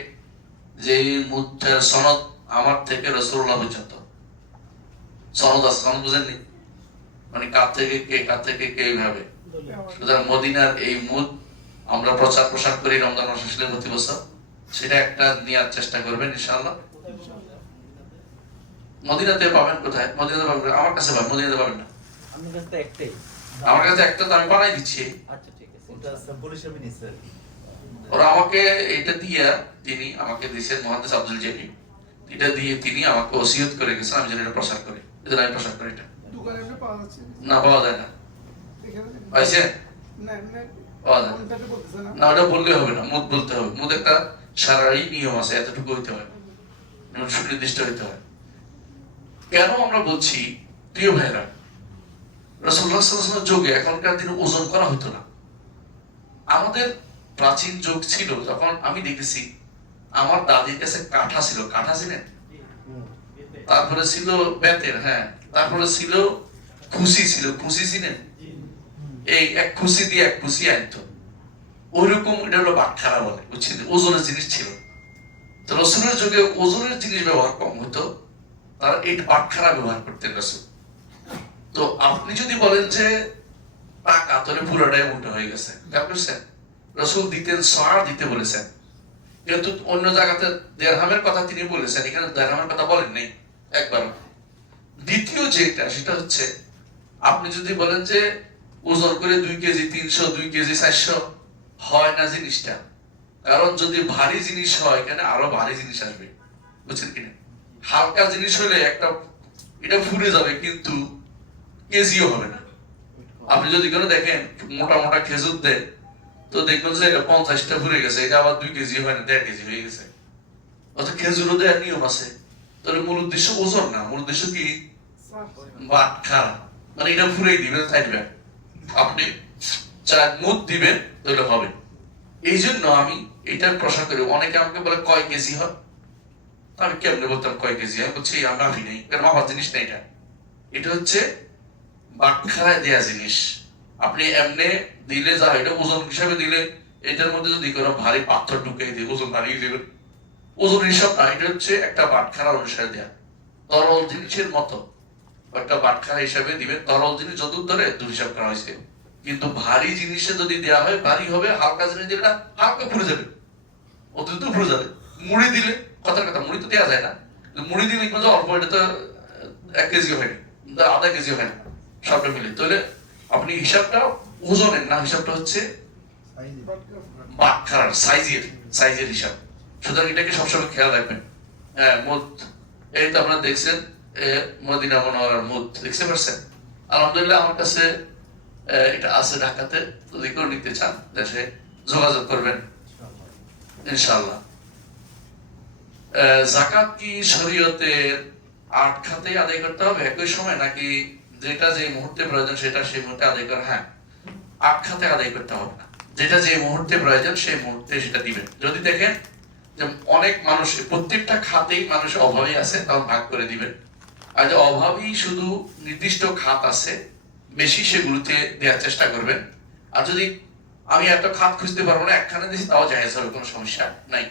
যে মুদটার সনদ আমার থেকে রাসূলুল্লাহ পর্যন্ত সনদ আছে। সনদ বুঝেননি? মানে কার থেকে কে এইভাবে। সুতরাং মদিনার এই মুদ আমরা প্রচার প্রসার করি রমজান মাস আসলে প্রতি বছর, সেটা একটা নেওয়ার চেষ্টা করবেন ইনশাআল্লাহ। মদিনাতে পাবেন কোথায়? মদিনাতে পাবেন, আমার কাছে পাবেন, মদিনাতে পাবেন না। আমার কাছে তো একটাই। আমার কাছে একটা, তো আমি বানাই দিচ্ছি। আচ্ছা ঠিক আছে, এটা স্যাম্পল হিসেবে নিছেন। ওরা আমাকে এটা দিয়ে, তিনি আমাকে দিয়েছেন মুহাদ্দিস আব্দুল জলিল, এটা দিয়ে তিনি আমাকে ওসিয়ত করে গেছেন আমি যেন এটা প্রচার করি। এজন্য আমি প্রচার করি। এটা দোকানে এমনি পাওয়া যাচ্ছে না, পাওয়া যায় না। এখানে পাইছে? না এমনি পাওয়া যায় কোনটাতে বলতেছে না না, ওটা বললে হবে না, মুদ বলতে হবে। মুদ একটা সারাই নিয়ম আছে, এতটুকু হইতে হয়, সুনির্দিষ্ট হইতে হয়। কেন আমরা বলছি প্রিয় ভাইরা, রাসূলুল্লাহ সাল্লাল্লাহু আলাইহি ওয়াসাল্লামের যুগে এখনকার দিনে ওজন করা হতো না। আমাদের প্রাচীন যুগ ছিল, যখন আমি দেখেছি আমার দাদির কাছে কাঠা ছিল, কাঠা ছিলেন, তারপরে ছিল বেতের, হ্যাঁ, তারপরে ছিল খুশি, ছিল খুশি ছিলেন, এই এক খুশি দিয়ে এক খুশি আনতো, ওইরকম এটা হলো বাটখারা বলে, বুঝছেন? ওজনের জিনিস ছিল। তো রাসূলের যুগে ওজনের জিনিস ব্যবহার কম হতো, তারা এই বাটখারা ব্যবহার করতেন রাসূল। তো আপনি যদি বলেন যে টাকা, তাহলে পুরোটাই উল্টো হয়ে গেছে। বুঝছেন? রাসূল দিতেন সার দিতে বলেছেন, কিন্তু অন্য জায়গাতে দিরহামের কথা তিনি বলেছেন, এখানে দিরহামের কথা বলেন নাই একবার। দ্বিতীয় যেটা, সেটা হচ্ছে আপনি যদি বলেন যে ওজন করে 2 কেজি 300, 2 কেজি 400 হয় না জিনিসটা, কারণ যদি ভারী জিনিস হয় এখানে আরো ভারী জিনিস আসবে, বুঝছেন কিনা? হালকা জিনিস হলে একটা এটা ফুরে যাবে, কিন্তু কেজিও হবে না। আপনি যদি কোনো দেখেন মোটা মোটা খেজুর দেন, তো দেখবেন যে এটা 50টা ফুরে গেছে, এটা আবার 2 কেজি হয় না, 1.5 কেজি হয়ে গেছে। অর্থাৎ খেজুরও দেওয়ার নিয়ম আছে। তাহলে মূল উদ্দেশ্য ওজন না, মূল উদ্দেশ্য কি? বাটখারা, মানে এটা ফুরেই দিবেন চাইবেন, আপনি চার মুদ দিবেন তাহলে হবে। এই জন্য আমি এটার প্রসার করি। অনেকে আমাকে বলে কয় কেজি হয়, আমি কেমনে বলতাম কয় কেজি? আমি বলছি আমি মাফি নেই, কারণ মাপার জিনিস না এটা। এটা হচ্ছে বাটখারায় দেয়া জিনিস। আপনি এমনি দিলে যা, এটা ওজন হিসাবে দিলে, এটার মধ্যে যদি কোনো ভারী পাথর ঢুকিয়ে দিয়ে ওজন বাড়িয়ে দেবেন, ওজন হিসাব না, এটা হচ্ছে একটা বাটখারা অনুসারে দেয়া। তরল জিনিসের মতো একটা বাটখারা হিসাবে দিবেন। তরল জিনিস যতদূর ধরে হিসাব করা হয়েছে, কিন্তু ভারী জিনিসে যদি দেওয়া হয় ভারী হবে, হালকা জিনিস দিলে হালকা পুড়ে যাবে, অতিরিক্ত পুড়ে যাবে। মুড়ি দিলে কথার কথা, মুড়ি তো দেওয়া যায় না, মুড়ি দিলে কিন্তু অল্প, এটা তো 1 কেজি হয় না, আধা কেজি হয় না, সবটা মিলে। তাহলে আপনি হিসাবটা ওজনের না, হিসাবটা হচ্ছে বাটখারার সাইজের হিসাব। সুতরাং এটাকে সবসময় খেয়াল রাখবেন। হ্যাঁ, মুদ, এই তো আপনারা দেখছেন মদিনা মুনাওয়ারার মুদ দেখতে পারছেন। আলহামদুলিল্লাহ আমার কাছে এটা আছে ঢাকাতে, যদি কেউ নিতে চান দেশে যোগাযোগ করবেন ইনশাআল্লাহ। যাকাত কি শরীয়তের 8 খাতে আদায় করতে হবে একই সময়, নাকি যেটা যে মুহূর্তে প্রয়োজন সেটা সেই মুহূর্তে আদায় করা? হ্যাঁ, 8 খাতে আদায় করতে হবে না, যেটা যে মুহূর্তে প্রয়োজন সেই মুহূর্তে সেটা দিবেন। যদি দেখেন যে অনেক মানুষ প্রত্যেকটা খাতেই মানুষ অভাবী আছে, তখন ভাগ করে দিবেন। আর যে অভাবী শুধু নির্দিষ্ট খাত আছে বেশি, সেগুলোতে দেওয়ার চেষ্টা করবেন। আর যদি আমি একটা খাত খুঁজতে পারবো না, একখানে দিচ্ছি, তাও জায়েজ হবে, কোনো সমস্যা নাই।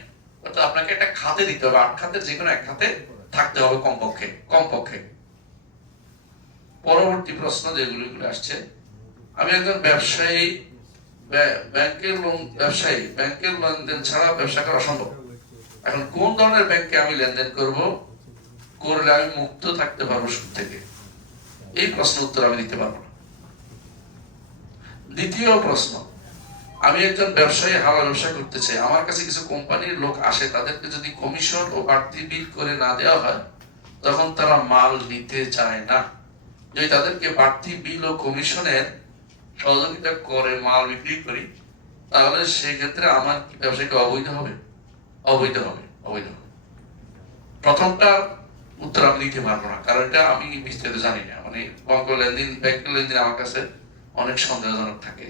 অর্থাৎ আপনাকে একটা খাতে দিতে হবে, 8 খাতের যে কোনো এক খাতে থাকতে হবে কমপক্ষে। পরবর্তী প্রশ্ন যেগুলো আসছে, আমি একজন ব্যবসায়ী, ব্যাংকের লেনদেন ছাড়া ব্যবসা করা অসম্ভব। এখন কোন ধরনের ব্যাংকে আমি লেনদেন করলে আমি মুক্ত থাকতে পারবো সুদ থেকে? এই প্রশ্ন উত্তর আমি দিতে পারবো না। দ্বিতীয় প্রশ্ন, আমি একজন ব্যবসায়ী, হালাল ব্যবসা করতে চাই, আমার কাছে কিছু কোম্পানির লোক আসে, তাদেরকে যদি কমিশন ও বাড়তি বিল করে না দেওয়া হয় তখন তারা মাল নিতে চায় না। যদি তাদেরকে বাড়তি বিল ও কমিশনের সহযোগিতা করে মাল বিক্রি করি, তাহলে সেক্ষেত্রে আমার ব্যবসাকে অবৈধ হবে? অবৈধ হবে। প্রথমটা উত্তর আমি দিতে পারবো না, কারণ এটা আমি বিস্তারিত জানি না। মানে ব্যাংকের লেনদেন আমার কাছে অনেক সন্দেহজনক থাকে।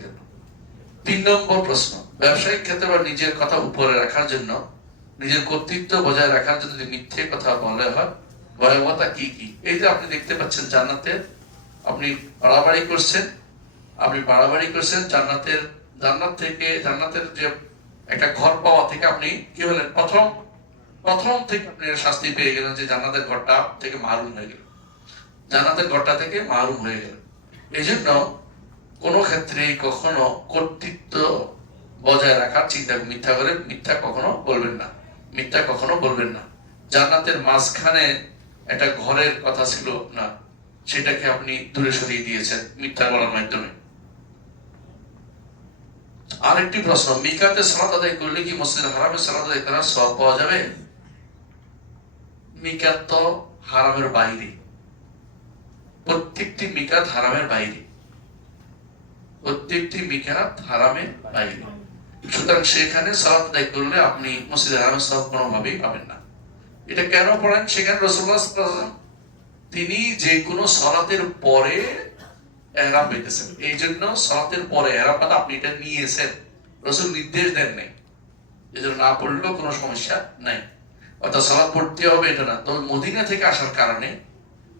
3 নম্বর প্রশ্ন, ব্যবসায়িক ক্ষেত্রে বা নিজের কথা উপরে রাখার জন্য, নিজের কর্তৃত্ব বজায় রাখার জন্য যদি মিথ্যে কথা বলে হয়, ভয়াবহতা কি কি? এই যে আপনি দেখতে পাচ্ছেন জান্নাতে আপনি বাড়াবাড়ি করছেন, জান্নাতের যে একটা ঘর পাওয়া থেকে আপনি কি হলেন? প্রথম থেকে আপনি শাস্তি পেয়ে গেলেন, যে জান্নাতের ঘরটা থেকে মাহরুম হয়ে গেল, এই জন্য কোনো ক্ষেত্রে কখনো কর্তৃত্ব বজায় রাখার চিন্তা, মিথ্যা কখনো বলবেন না। জান্নাতের মাঝখানে একটা ঘরের কথা ছিল না, সেটাকে আপনি দূরে সরিয়ে দিয়েছেন মিথ্যা বলার মাধ্যমে। আরেকটি প্রশ্ন, মিকাতে সালাত আদায় করলে কি মসজিদে হারামে সালাত আদায় করার সওয়াব পাওয়া যাবে? মিকাত তো হারামের বাইরে, প্রত্যেকটি মিকাত হারামের বাইরে, সুতরাং সেখানে সালাত আদায় করলে আপনি মসজিদে হারামের সওয়াব কোনোভাবেই পাবেন না। এটা কেন পড়েন? সেখানে রাসূলুল্লাহ সাল্লাল্লাহু আলাইহি ওয়াসাল্লাম তিনি যে কোনো সালাতের পরে ইহরাম পেতেছেন, এই জন্য সালাতের পরে ইহরাম পাতা আপনি এটা নিয়েছেন, রাসূল নির্দেশ দেন নাই, এজন্য না পড়লেও কোনো সমস্যা নাই। অর্থাৎ সালাত পড়তে হবে এটা না। তবে মদিনা থেকে আসার কারণে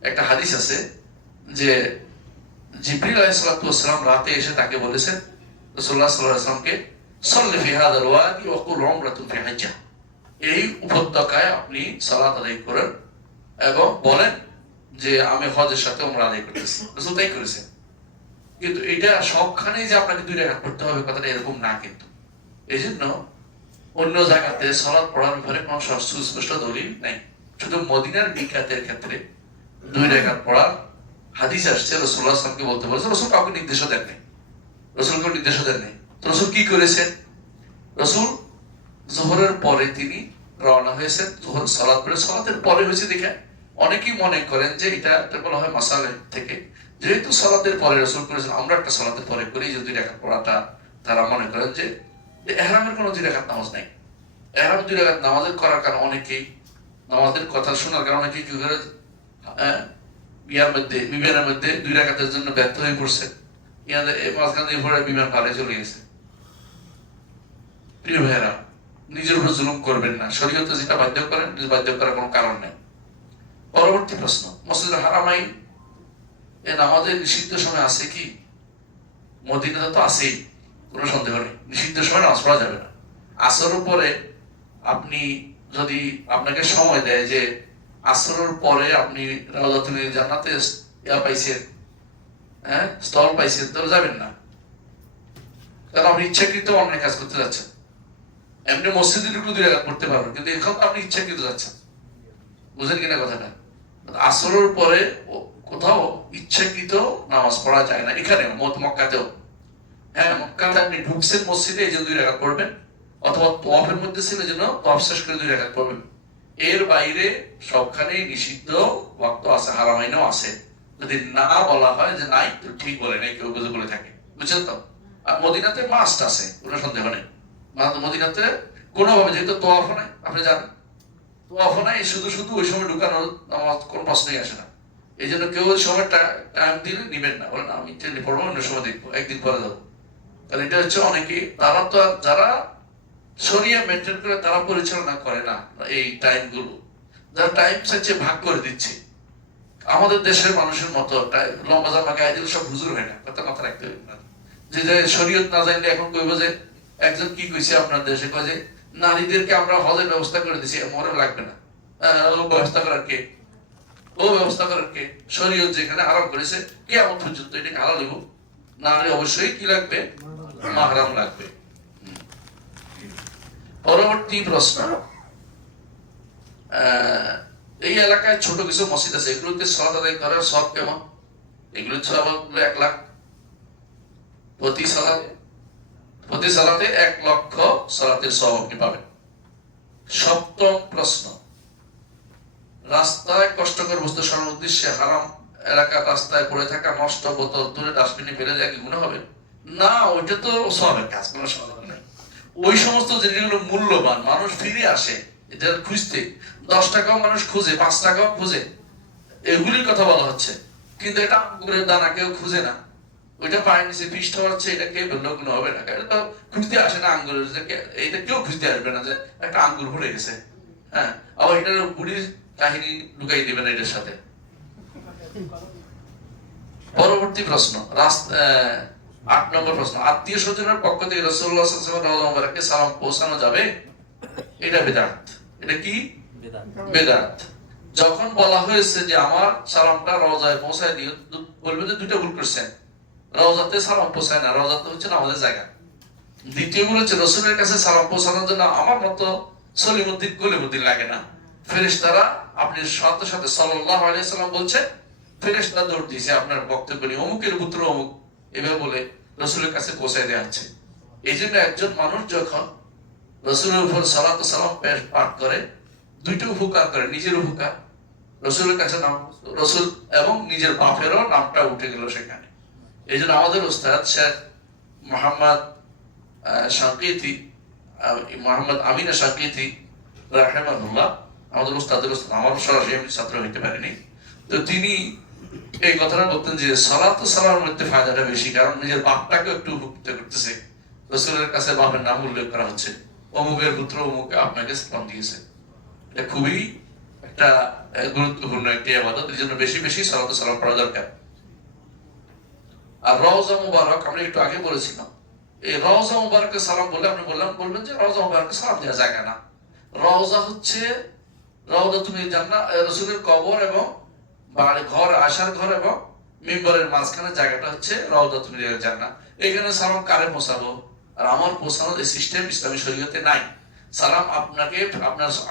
একটা হাদিস আছে যে জিবরিল আলাইহিস সালাম রাতে এসে তাকে বলেছেন, রাসূলুল্লাহ সাল্লাল্লাহু আলাইহি ওয়াসাল্লামকে, সাল্লি ফি হাযাল ওয়াদি ওয়া কুল উমরাতুন ফি হাজ্জা, এই উপত্যকায় আপনি সালাত আদায় করেন এবং বলেন যে আমি হজের সাথে উমরা আদায় করতেছি। রাসূল তাই করেছেন। কিন্তু এটা সবখানেই যে আপনাকে 2 রাকাত পড়তে হবে কথাটা এরকম না। কিন্তু এই জন্য অন্য জায়গাতে সালাত পড়ার ব্যাপারে কোনো সুস্পষ্ট দলিল নেই। শুধু মদিনার মিকাতের ক্ষেত্রে 2 রাকাত পড়ার হাদিস আসছে, রাসূলুল্লাহ সাল্লাল্লাহু আলাইহি ওয়াসাল্লামকে বলতে বলেছে। রাসূল কাউকে নির্দেশও দেন নাই, তো রাসূল কি করেছেন? রাসূল যোহরের পরে তিনি রওনা হয়েছেন, যোহর সালাত পড়ে, সালাতের পরে হয়েছে দেখে অনেকেই মনে করেন যে এটা বলা হয় মাসালে থেকে, যেহেতু সালাতের পরে রাসূল করেছেন, আমরা একটা সালাতের পরে করি, যে 2 রাকাত পড়াটা তারা মনে করেন যে ইহরামের কোনো 2 রাকাত নামাজ নাই। ইহরাম 2 রাকাত নামাজের করার কারণে অনেকেই, নামাজের কথা শোনার কারণে অনেকেই কি করে বিমানের মধ্যে 2 রাকাতের জন্য ব্যর্থ হয়ে পড়ছে, মাঝখান দিয়ে ভরে বিমান পালে চলে গেছে। প্রিয় ভাইয়েরা, নিজের উপর জুলুম করবেন না, শরীয়তে যেটা বাধ্য করেন, বাধ্য করার কোনো কারণ নেই। পরবর্তী প্রশ্ন, মসজিদুল হারামাইন এ নামাজের নিষিদ্ধ সময় আছে কি? মদিনাতে তো আছেই, কোনো সন্দেহ নেই, নিষিদ্ধ সময় নামাজ পড়া যাবে না। আসরের পরে আপনি যদি আপনাকে সময় দেয় যে আসরের পরে আপনি রাউজাতুল জান্নাতে পাইছেন, হ্যাঁ, স্থল পাইছেন, তো যাবেন না, কারণ আপনি ইচ্ছাকৃত অনেক কাজ করতে যাচ্ছেন। এমনি মসজিদে ঢুকলে 2 রাকাত পড়তে পারবেন, কিন্তু এখন আপনি ইচ্ছাকৃত যাচ্ছেন। বুঝেন কিনা কথাটা? আসরের পরে কোথাও ইচ্ছাকৃত নামাজ পড়া যায় না। এখানে মক্কাতেও, হ্যাঁ, মক্কাতে আপনি ঢুকছেন মসজিদে, এই জন্য 2 রাকাত পড়বেন, অথবা তওয়াফের মধ্যে ছিল এই জন্য তওয়াফ শেষ করে 2 রাকাত পড়বেন। এর বাইরে সবখানে নিষিদ্ধ ওয়াক্ত আছে, হারামাইনও আছে। যদি না বলা হয় যে নাই, তো ঠিক বলে নাই, কেউ কিছু বলে থাকে, বুঝছেন তো? আর মদিনাতে মাস্ট আছে, কোনো সন্দেহ নেই। মদিনাতে কোনোভাবে, যেহেতু তওয়াফ নাই, আপনি জানেন তওয়াফ নাই, শুধু শুধু ওই সময় ঢুকানোর নামাজ কোনো প্রশ্নই আসে না। এই জন্য কেউ ওই সময় টাইম দিলে নিবেন না, বলেন আমি ট্রেনে পড়বো, অন্য সময় দেখবো, একদিন পরে যাবো। কারণ এটা হচ্ছে অনেকে, তারা তো যারা শরিয়া মেনটেন করে তারা পরিচালনা করে না এই টাইম গুলো, যারা টাইম চাইছে ভাগ করে দিচ্ছে। আমাদের দেশের মানুষের মতো লম্বা জামা গায়ে দিলে সব হুজুর হয় না, কথা মাথা রাখতে হবে না। যে শরীয়ত না জানলে এখন কইব যে একজন কি কইছে আপনার দেশে, কয় যে নারীদেরকে আমরা হজের ব্যবস্থা করে দিছি, মরে লাগবে না। ও ব্যবস্থা করার কে? ও ব্যবস্থা করার কে? শরীয়ত যেখানে হারাম করেছে, কিয়ামত পর্যন্ত এটাকে হালাল হইব। নারী অবশ্যই কি লাগবে? মাহরাম লাগবে। পরবর্তী প্রশ্ন, এই এলাকায় ছোট কিছু মসজিদ আছে, এগুলোতে সালাত আদায় করার সওয়াব কেমন? এগুলো সওয়াব 1 লাখ, প্রতি সালাতে 1 লক্ষ সালাতের সওয়াব আপনি পাবেন। সপ্তম প্রশ্ন, রাস্তায় কষ্টকর বস্তু সরানোর উদ্দেশ্যে হারাম এলাকার রাস্তায় পড়ে থাকা নষ্ট বোতল তুলে ডাস্টবিনে ফেলে দেওয়া কি গুনাহ হবে? না, ওইটা তো সওয়াবের কাজ, কোনো সন্দেহ নেই। ওই সমস্ত যেগুলো মূল্যবান, মানুষ ফিরে আসে এটা খুঁজতে, 10 টাকাও মানুষ খুঁজে, 5 টাকাও খুঁজে, এগুলির কথা বলা হচ্ছে। কিন্তু এটা আঙ্গুরের দানা কেউ খুঁজে না, ওইটা পায়ের নিচে পিষ্ট হচ্ছে, এটা কে বললেও কোনো হবে না। এটা তো খুঁজতে আসে না আঙ্গুরের, এটা কেউ খুঁজতে আসবে না যে একটা আঙ্গুর ভরে গেছে, হ্যাঁ, আবার এটার বুড়ির কাহিনী ঢুকাই দিবে না এটার সাথে। পরবর্তী প্রশ্ন, 8 নম্বর প্রশ্ন, আত্মীয় স্বজনের পক্ষ থেকে রাসূলুল্লাহ সাল্লাল্লাহু আলাইহি ওয়াসাল্লামকে সালাম পৌঁছানো যাবে? এটা বিদআত। এটা কি? বিদআত। যখন বলা হয়েছে যে আমার সালামটা রওজায় পৌঁছায় দিও, বলবে যে 2টা ভুল করছেন। রওজাতে সালাম পৌঁছায় না, রওজাতে হচ্ছে নামাজের জায়গা। দ্বিতীয় বলেছে রাসূলের কাছে সালাম পৌঁছানোর জন্য আমার মতো সলিমুদ্দিন গলিমুদ্দিন লাগে না। ফেরেশতারা আপনি সাথে সাথে সাল্লাল্লাহু আলাইহি ওয়াসাল্লাম বলছে, ফেরেশতা দৌড় দিয়েছে আপনার বক্তব্য নিয়ে, অমুকের পুত্র অমুক, এভাবে বলে রাসূলের কাছে পৌঁছায় দেওয়া হচ্ছে। এই জন্য একজন মানুষ যখন রাসূলের উপর সালাত ও সালাম পাঠ করে, 2টা উপকার করে, নিজের উপকার, রাসূলের কাছে নাম, রাসূল এবং নিজের বাপেরও নামটা উঠে গেল সেখানে। এই জন্য আমাদের উস্তাদ শেখ মোহাম্মদ শাকিতি, মোহাম্মদ আমিনা শাকিতি রাহিমাহুল্লাহ, আমাদের উস্তাদের উস্তাদ, আমার সরাসরি আমি ছাত্র হইতে পারিনি, তো তিনি এই কথাটা বলতেন যে সালাত ও সালামের মধ্যে ফায়দাটা বেশি, কারণ নিজের বাপটাকে একটু উপকৃত করতেছে। রাসূলের কাছে বাপের নাম উল্লেখ করা হচ্ছে, অমুকের পুত্র অমুক আপনাকে সালাম দিয়েছে। এটা খুবই একটা গুরুত্বপূর্ণ একটি ইবাদত, এই জন্য বেশি বেশি সালাত ও সালাম পড়া দরকার। আর রওজা মুবারক আমরা একটু আগে বলেছিলাম, এই রওজা মুবারকে সালাম বলে আপনি বলবেন যে রওজা মুবারকে সালাম দেওয়া জায়গা না। রওজা হচ্ছে রাউজাতুল জান্নাহ, রাসূলের কবর এবং ঘর, আসার ঘর এবং মিম্বরের মাঝখানে জায়গাটা হচ্ছে রাউজাতুল জান্নাহ। এখানে সালাম কারে পৌঁছাবো? আর আমার পৌঁছানোর এই সিস্টেম ইসলামী শরীয়তে নাই। সালাম আপনাকে,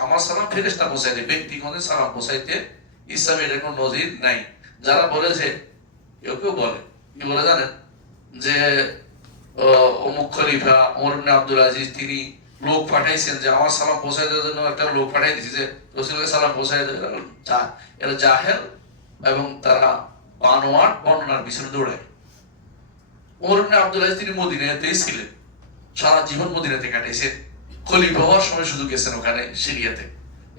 আমার সালাম ফেরেশতা পৌঁছাই দেয়, ব্যক্তিগত সালাম পৌঁছাইতে ইসলামে এর কোনো নজির নাই। যারা বলেছে, কেউ কেউ বলে, কি বলে জানেন, যে অমুক খলিফা ওমর ইবনে আব্দুল আজিজ তিনি লোক পাঠাইছেন যে আমার সালাম পৌঁছাই দেওয়ার জন্য, একটা লোক পাঠাই দিয়েছে যে রাসূলকে সালাম পৌঁছাই দেওয়ার। এরা জাহেল এবং তারা বানোয়াট বর্ণনার পিছনে দৌড়ায়। ওমর ইবনে আব্দুল আজিজ তিনি মদিনাতেই ছিলেন, সারা জীবন মদিনাতে কাটাইছেন, খলিফা হওয়ার সময় শুধু গেছেন ওখানে সিরিয়াতে।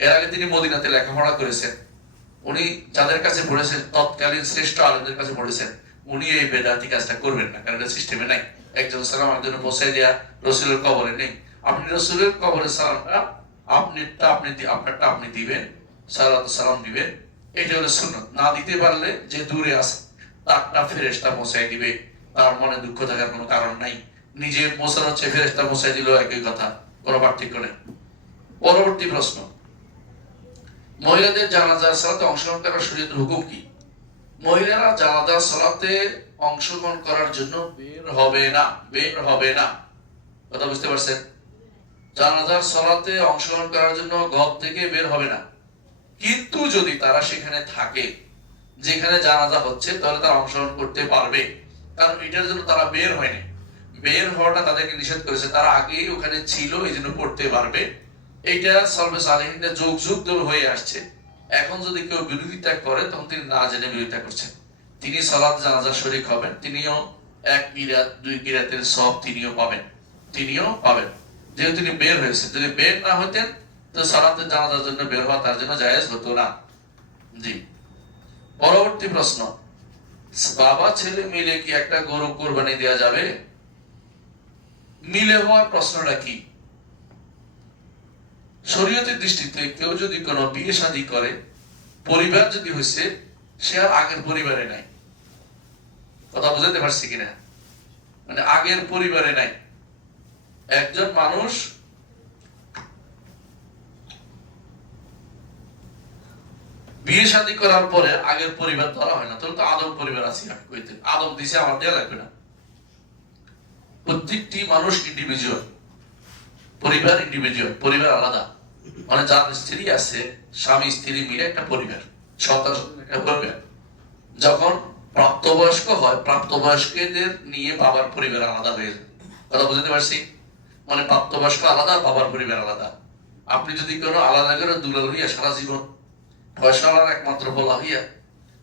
এর আগে তিনি মদিনাতে লেখাপড়া করেছেন। উনি যাদের কাছে পড়েছেন, তৎকালীন শ্রেষ্ঠ আলেমদের কাছে পড়েছেন, উনি এই বেদাতি কাজটা করবেন না, কারণ এটা সিস্টেমে নাই। একজন সালাম একজনের পৌঁছাই দেয়া রাসূলের কবরে নেই। আপনি রাসূলের কবরে সালামটা আপনারটা আপনি দিবেন, সালাত সালাম দিবেন, এটা হলো সুন্নাত। না দিতে পারলে যে দূরে আছে তারটা ফেরেশতা পৌঁছাই দিবে, তার মনে দুঃখ থাকার কোনো কারণ নাই। নিজে পৌঁছানো হচ্ছে, ফেরেশতা পৌঁছাই দিল, একই কথা, কোনো পার্থক্য নেই। পরবর্তী প্রশ্ন, মহিলাদের জানাজার সালাতে অংশগ্রহণ করার শরীয়তের হুকুম কি? মহিলারা জানাজার সালাতে অংশগ্রহণ করার জন্য বের হবে না, বের হবে না। কথা বুঝতে পারছেন? জানাজার সালাতে অংশগ্রহণ করার জন্য ঘর থেকে বের হবে না। কিন্তু যদি তারা সেখানে থাকে যেখানে জানাজা হচ্ছে, তাহলে তারা অংশগ্রহণ করতে পারবে, কারণ এটার জন্য তারা বের হয়নি। বের হওয়াটা তাদেরকে নিষেধ করেছে, তারা আগেই ওখানে ছিল, এই জন্য পড়তে পারবে। এইটা সলবে সালেহিনদের যুগ যুগ ধরে হয়ে আসছে। এখন যদি কেউ বিরোধিতা করে, তখন তিনি না জেনে বিরোধিতা করছেন। তিনি সালাত জানাজার শরীক হবেন, তিনিও এক কিরাত দুই কিরাতের সব তিনিও পাবেন, তিনিও পাবেন, যেহেতু তিনি বের হয়েছে। যদি বের না হতেন, তো সালাতে জানাজার জন্য বের হওয়া তার জন্য জায়েজ হতো না। জি। পরবর্তী প্রশ্ন, বাবা ছেলে মিলে কি একটা গরু কোরবানি দেওয়া যাবে? মিলে হওয়ার প্রশ্নটা কি? শরীয়তের দৃষ্টিতে কেউ যদি কোনো বিয়ে শাদী করে, পরিবার যদি হয়েছে, সে আর আগের পরিবারে নাই। কথা বুঝাতে পারছি কিনা? মানে আগের পরিবারে নাই। একজন মানুষ বিয়ে শাদী করার পরে আগের পরিবার ধরা হয় না, তাহলে তো আদম পরিবার আছে। আদম দিছে, আমার দেওয়া লাগবে না। প্রত্যেকটি মানুষ ইন্ডিভিজুয়াল, পরিবার ইন্ডিভিজুয়াল, পরিবার আলাদা। মানে যার স্ত্রী আছে, স্বামী স্ত্রী মিলে একটা পরিবার, সন্তান একটা পরিবার। যখন প্রাপ্তবয়স্ক হয়, প্রাপ্তবয়স্কদের নিয়ে বাবার পরিবার আলাদা হয়ে যায়। কথা বুঝতে পারছি? মানে প্রাপ্তবয়স্ক আলাদা, বাবার পরিবার আলাদা। আপনি যদি কোনো আলাদা করে দুলাল হইয়া সারা জীবন, পয়সাওয়ালার একমাত্র বলা হইয়া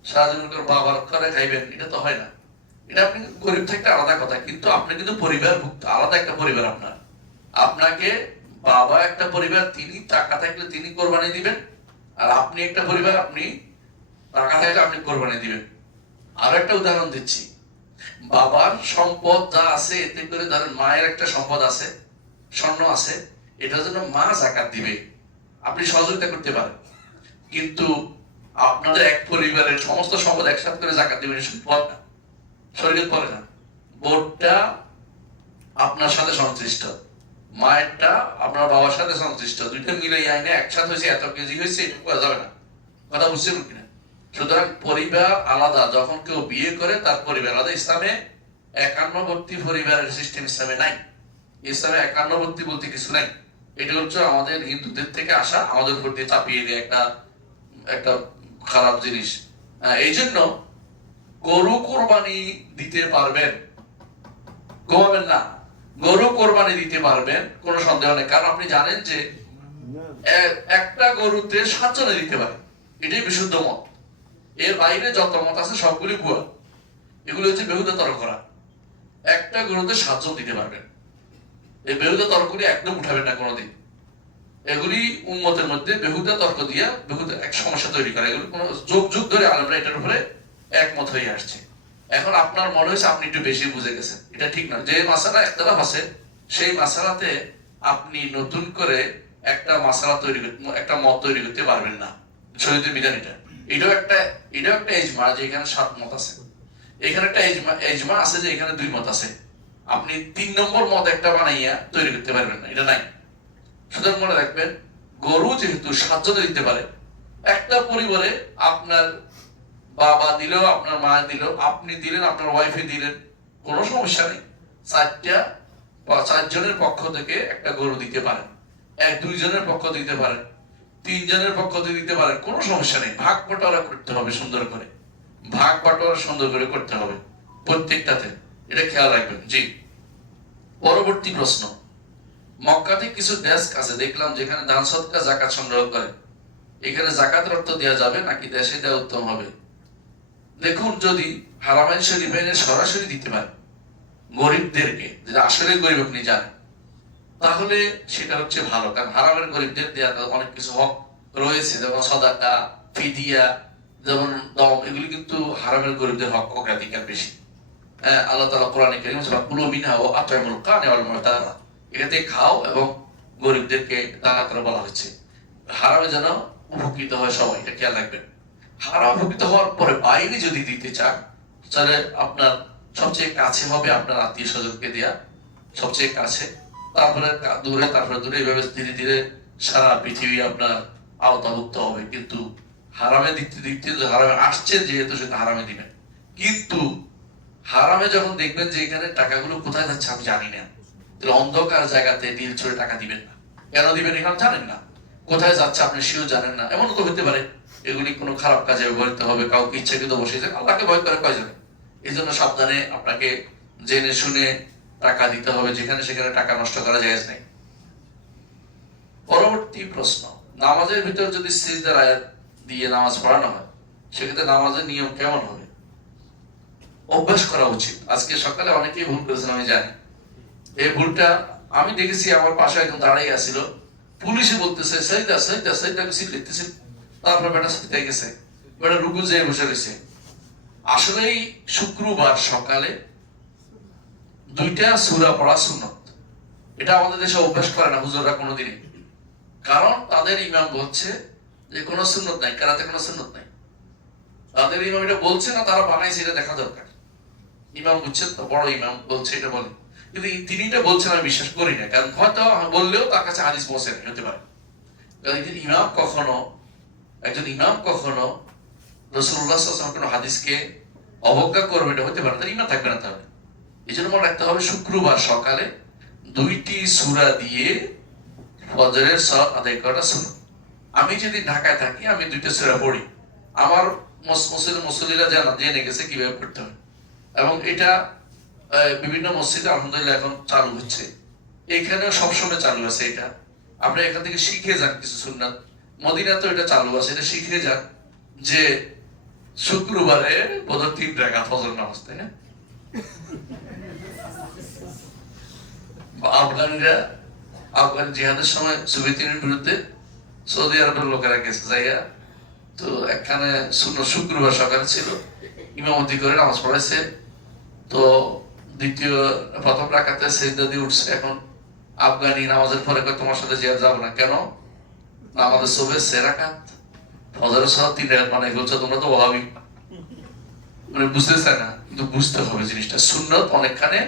সারা জীবন করে বাবার করে খাইবেন, এটা তো হয় না। এটা আপনি গরিব থাকতে আলাদা কথা, কিন্তু আপনি কিন্তু পরিবারভুক্ত, আলাদা একটা পরিবার আপনার। আপনাকে বাবা একটা পরিবার, তিনি টাকা থাকলে তিনি কোরবানি দিবেন, আর আপনি একটা পরিবার, আপনি টাকা থাকলে আপনি কোরবানি দিবেন। আরো একটা উদাহরণ দিচ্ছি, বাবার সম্পদ যা আছে, এতে করে ধরেন মায়ের একটা সম্পদ আছে, স্বর্ণ আছে, এটার জন্য মা যাকাত দিবে, আপনি সহযোগিতা করতে পারেন। কিন্তু আপনাদের এক পরিবারের সমস্ত সম্পদ একসাথে করে যাকাত দিবেন, সম্পদ না, শরীয়ত বলে না। বোর্ডটা আপনার সাথে সংশ্লিষ্ট, মায়েরটা আপনার বাবার সাথে সংশ্লিষ্ট, দুইটা মিলে আইনে একসাথে হয়েছে, এত কেজি হয়েছে, এটা করা যাবে না। কথা বুঝছেন কিনা? সুতরাং পরিবার আলাদা। যখন কেউ বিয়ে করে, তার পরিবার আলাদা। ইসলামে একান্নবর্তী পরিবারের সিস্টেম ইসলামে নাই। ইসলামে একান্নবর্তী বলতে কিছু নাই। এটা হচ্ছে আমাদের হিন্দুদের থেকে আসা, আমাদের উপর দিয়ে চাপিয়ে দিয়ে একটা খারাপ জিনিস। এই জন্য গরু কোরবানি দিতে পারবেন, ঘুমাবেন না, গরু কোরবানি দিতে পারবেন, কোনো সন্দেহ নেই। কারণ আপনি জানেন যে একটা গরুতে 7 জনে দিতে পারে, এটাই বিশুদ্ধ মত। এর বাইরে যত মত আছে সবগুলি ভুয়া, এগুলো হচ্ছে বেহুদা তর্ক করা। একটা গরুতে 7 জন দিতে পারবেন, এই বেহুদা তর্কগুলি একদম উঠাবেন না কোনোদিন। এগুলি উম্মতের মধ্যে বেহুদা তর্ক দিয়া বেহুদা এক সমস্যা তৈরি করে। এগুলো কোনো যুগ যুগ ধরে আলেমরা এটার উপরে একমত হয়ে আসছে। এখন আপনার মনে হয়েছে আপনি একটু বেশি বুঝে গেছেন, এটা ঠিক না। যে মাসালা একতলাফ আছে, সেই মাসালাতে আপনি নতুন করে একটা মাসালা তৈরি একটা মত তৈরি করতে পারবেন না। শরীয়তের বিধান এটা। এটাও একটা ইজমা যে এখানে 7 মত আছে, এখানে একটা ইজমা আছে যে এখানে 2 মত আছে। আপনি 3 নম্বর মত একটা বানাইয়া তৈরি করতে পারবেন না, এটা নাই। সুতরাং মনে রাখবেন, গরু যেহেতু 7 জনে দিতে পারে, একটা পরিবারে আপনার বাবা দিল, আপনার মা দিল, আপনি দিলেন, আপনার ওয়াইফে দিলেন, কোনো সমস্যা নেই। 4 জনের পক্ষ থেকে একটা গরু দিতে পারেন, 2 জনের পক্ষ দিতে পারেন, 3 জনের পক্ষ থেকে দিতে পারেন, কোনো সমস্যা নেই। ভাগ বাটোয়ারা করতে হবে সুন্দর করে, ভাগ বাটোয়ারা সুন্দর করে করতে হবে প্রত্যেকটাতে, এটা খেয়াল রাখবেন। জি। পরবর্তী প্রশ্ন, মক্কাতে কিছু দেশ আছে দেখলাম যেখানে দান সদকা যাকাত সংগ্রহ করে, এখানে যাকাত অর্থ দেওয়া যাবে নাকি দেশে দেওয়া উত্তম হবে? দেখুন, যদি হারামাইন শরীফাইনে সরাসরি দিতে পারে গরিবদেরকে, যেটা আসলে গরিব আপনি জানেন, তাহলে সেটা হচ্ছে ভালো। কারণ হারামের গরিবদের দেওয়ার অনেক কিছু হক রয়েছে, যেমন সাদাকা, ফিদিয়া, যেমন দম, এগুলি কিন্তু হারামের গরিবদের হক অগ্রাধিকার বেশি। আল্লাহ তাআলা কোরআনে কারীমে বলেছেন কুলু মিনহা ওয়া আত'ইমুল কানি ওয়াল মু'তারা, এটাতে খাও এবং গরিবদেরকে দান করে বলা হচ্ছে। হারামে যেন উপকৃত হয় সবাই, এটা খেয়াল রাখবেন। হারাম উপকৃত হওয়ার পরে বাইরে যদি দিতে চান, তাহলে আপনার সবচেয়ে কাছে হবে আপনার আত্মীয় স্বজনকে দেয়া, সবচেয়ে কাছে, তারপরে দূরে, তারপরে দূরে, এইভাবে ধীরে ধীরে সারা পৃথিবী আপনার আওতাভুক্ত হবে, কিন্তু হারামে দিতে দিতে হারামে আসছে যেহেতু সেটা হারামে দিবেন। কিন্তু হারামে যখন দেখবেন যে এখানে টাকাগুলো কোথায় যাচ্ছে আমি জানি না, তাহলে অন্ধকার জায়গাতে নীল ছড়ে টাকা দিবেন না। কেন দিবেন এখানে জানেন না, কোথায় যাচ্ছে আপনি সেও জানেন না। এমন তো হতে পারে এগুলি কোনো খারাপ কাজে ব্যবহৃত হবে, কাউকে ইচ্ছাকৃত বসেছে। আল্লাহকে ভয় করে কয় জানে, এই জন্য সাবধানে আপনাকে জেনে শুনে টাকা দিতে হবে, যেখানে সেখানে টাকা নষ্ট করা যায় নাই। পরবর্তী প্রশ্ন, নামাজের ভিতর যদি সিজদার আয়াত দিয়ে নামাজ পড়ানো হয় সেক্ষেত্রে নামাজের নিয়ম কেমন হবে? অভ্যাস করা উচিত। আজকে সকালে অনেকেই ভুল করেছেন আমি জানি। এই ভুলটা আমি দেখেছি, আমার পাশে একজন দাঁড়াই আছিল, পুলিশে বলতেছে সাইদা সাইদা সাইদা কিছু লিখতেছে, তারপর বেটা সিদ্ধাই গেছে, বেটা রুকু যেয়ে বসে রয়েছে। আসলেই শুক্রবার সকালে 2টা সূরা পড়া সুন্নত। এটা আমাদের দেশে অভ্যাস করে না হুজুররা কোনোদিনই, কারণ তাদের ইমাম বলছে যে কোনো সুন্নত নাই, কেরাতে কোনো সুন্নত নাই। তাদের ইমাম এটা বলছে না, তারা বানাইছে, এটা দেখা দরকার। ইমাম বুঝছেন তো, বড় ইমাম বলছে এটা বলে, কিন্তু তিনি এটা বলছেন আমি বিশ্বাস করি না, কারণ হয়তো বললেও তার কাছে হাদিস পৌঁছে হতে পারে। কারণ একজন ইমাম কখনো রাসূলুল্লাহ সাল্লাল্লাহু আলাইহি ওয়াসাল্লাম কোনো হাদিসকে অবজ্ঞা করবে এটা হতে পারে, তার ইমান থাকবে না। তাহলে এই জন্য মনে রাখতে হবে শুক্রবার সকালে 2টি সূরা দিয়ে ফজরের সালাত আদায় করাটা সুন্নাত। আমি যদি ঢাকায় থাকি আমি 2টা সূরা পড়ি, আমার মুসল্লিরা জেনে গেছে কিভাবে পড়তে হয়, এবং এটা বিভিন্ন মসজিদে আলহামদুলিল্লাহ এখন চালু হচ্ছে, এখানেও সবসময় চালু আছে। এটা আপনি এখান থেকে শিখে যান কিছু সুন্নাত, মদিনাতেও এটা চালু আছে, এটা শিখে যান যে শুক্রবারে বোধহয় 3 রাকাত ফজর নামাজ, তাই না? আফগান জিহাদের সময় সোভিয়েত ইউনিয়নের বিরুদ্ধে সৌদি আরবের লোকেরা গেছে যাইয়া, তো এখানে শুক্রবার সকালে ছিল, ইমামতি করে নামাজ পড়াইছে। তো প্রথম রাকাতে সিজদা দিয়ে উঠছে। এখন আফগানি নামাজের পরে কয় তোমার সাথে জিহাদ যাবো না। কেন? আমাদের সবে 6 রাকাত, ফজরের সালাত 3 রাকাত, মানে বলছো তোমরা তো ওয়াহাবি, মানে বুঝতে চায় না। কিন্তু বুঝতে হবে জিনিসটা সুন্নত অনেকখানে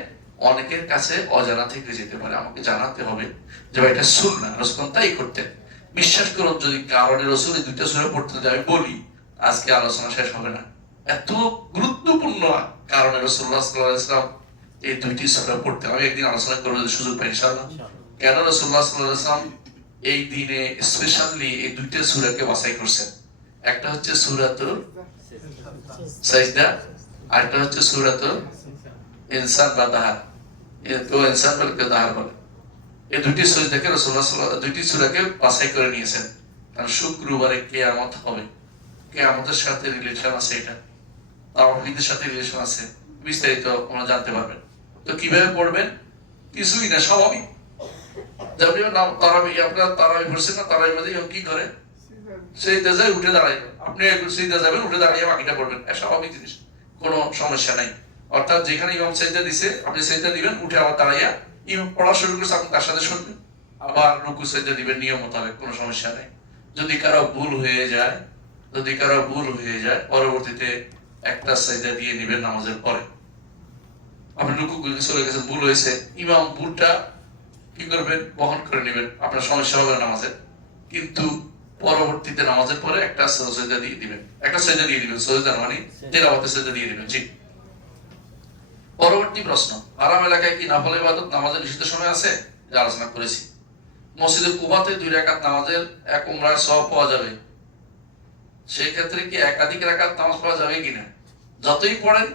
অনেকের কাছে অজানা থেকে যেতে পারে, আমাকে জানাতে হবে যে ভাই এটা সুন্নাহ, রাসূল তাই করতেন। বিশ্বাস করুন, যদি কারণে রাসূল এই 2টা সূরা পড়তে যদি আমি বলি আজকে আলোচনা শেষ হবে না। এত গুরুত্বপূর্ণ কারণে রাসূলুল্লাহ সাল্লাল্লাহু আলাইহি ওয়াসাল্লাম এই 2টি সূরা পড়তেন। আমি একদিন আলোচনা করব যদি সুযোগ পাই ইনশাআল্লাহ, কেন রাসূলুল্লাহ সাল্লাল্লাহু আলাইহি ওয়াসাল্লাম এই দিনে স্পেশালি এই 2টা সূরাকে বাছাই করছেন। একটা হচ্ছে সূরাতুল সাজদা, আরেকটা হচ্ছে সূরাতুল ইনসান বা দাহার, তো ইনসান বলতে দাহার বলে। এই 2টি সূরাকে রাসূলুল্লাহ সাল্লাল্লাহু আলাইহি ওয়াসাল্লাম 2টি সূরাকে বাছাই করে নিয়েছেন, কারণ শুক্রবারে কিয়ামত হবে, কিয়ামতের সাথে রিলেশন আছে, এটা তাওহীদের সাথে রিলেশন আছে, বিস্তারিত আপনারা জানতে পারবেন। তো কিভাবে পড়বেন? কিছুই না, স্বাভাবিক। যেমন তারাবি, আপনারা তারাবি পড়ছেন না, তারাবি মধ্যে কি করে সেই দেশে উঠে দাঁড়াইবেন, আপনি সিজদা যাবেন, উঠে দাঁড়িয়ে বাকিটা পড়বেন, স্বাভাবিক জিনিস, কোনো সমস্যা নাই। অর্থাৎ যেখানে ইমাম সিজদা দিছে আপনি সিজদা দিবেন, উঠে আবার দাঁড়াইয়া ইমাম পড়া শুরু করছে আপনি তার সাথে শুনবেন, আবার রুকু সিজদা দিবেন নিয়ম মোতাবেক, কোনো সমস্যা নেই। যদি কারো ভুল হয়ে যায় পরবর্তীতে একটা সিজদা দিয়ে নেবেন নামাজের পরে। আপনি রুকু করে চলে গেছেন, ভুল হয়েছে, ইমাম ভুলটা কি করবেন? বহন করে নেবেন, আপনার সমস্যা হবে না নামাজের। কিন্তু পরবর্তীতে নামাজের পরে একটা সাজদা দিয়ে দিবেন, সাজদা মানে তিলাওয়াতের সাজদা দিয়ে দিবেন। জি। পরবর্তী প্রশ্ন, আরাম এলাকায় কি নফল ইবাদত নামাজের নিষিদ্ধ সময় আছে? যা আলোচনা করেছি। মসজিদে কুবাতে 2 রাকাত নামাজের 1 উমরার সওয়াব পাওয়া যাবে, সেই ক্ষেত্রে কি একাধিক রাকাত নামাজ পড়া যাবে কিনা? যতই পড়েন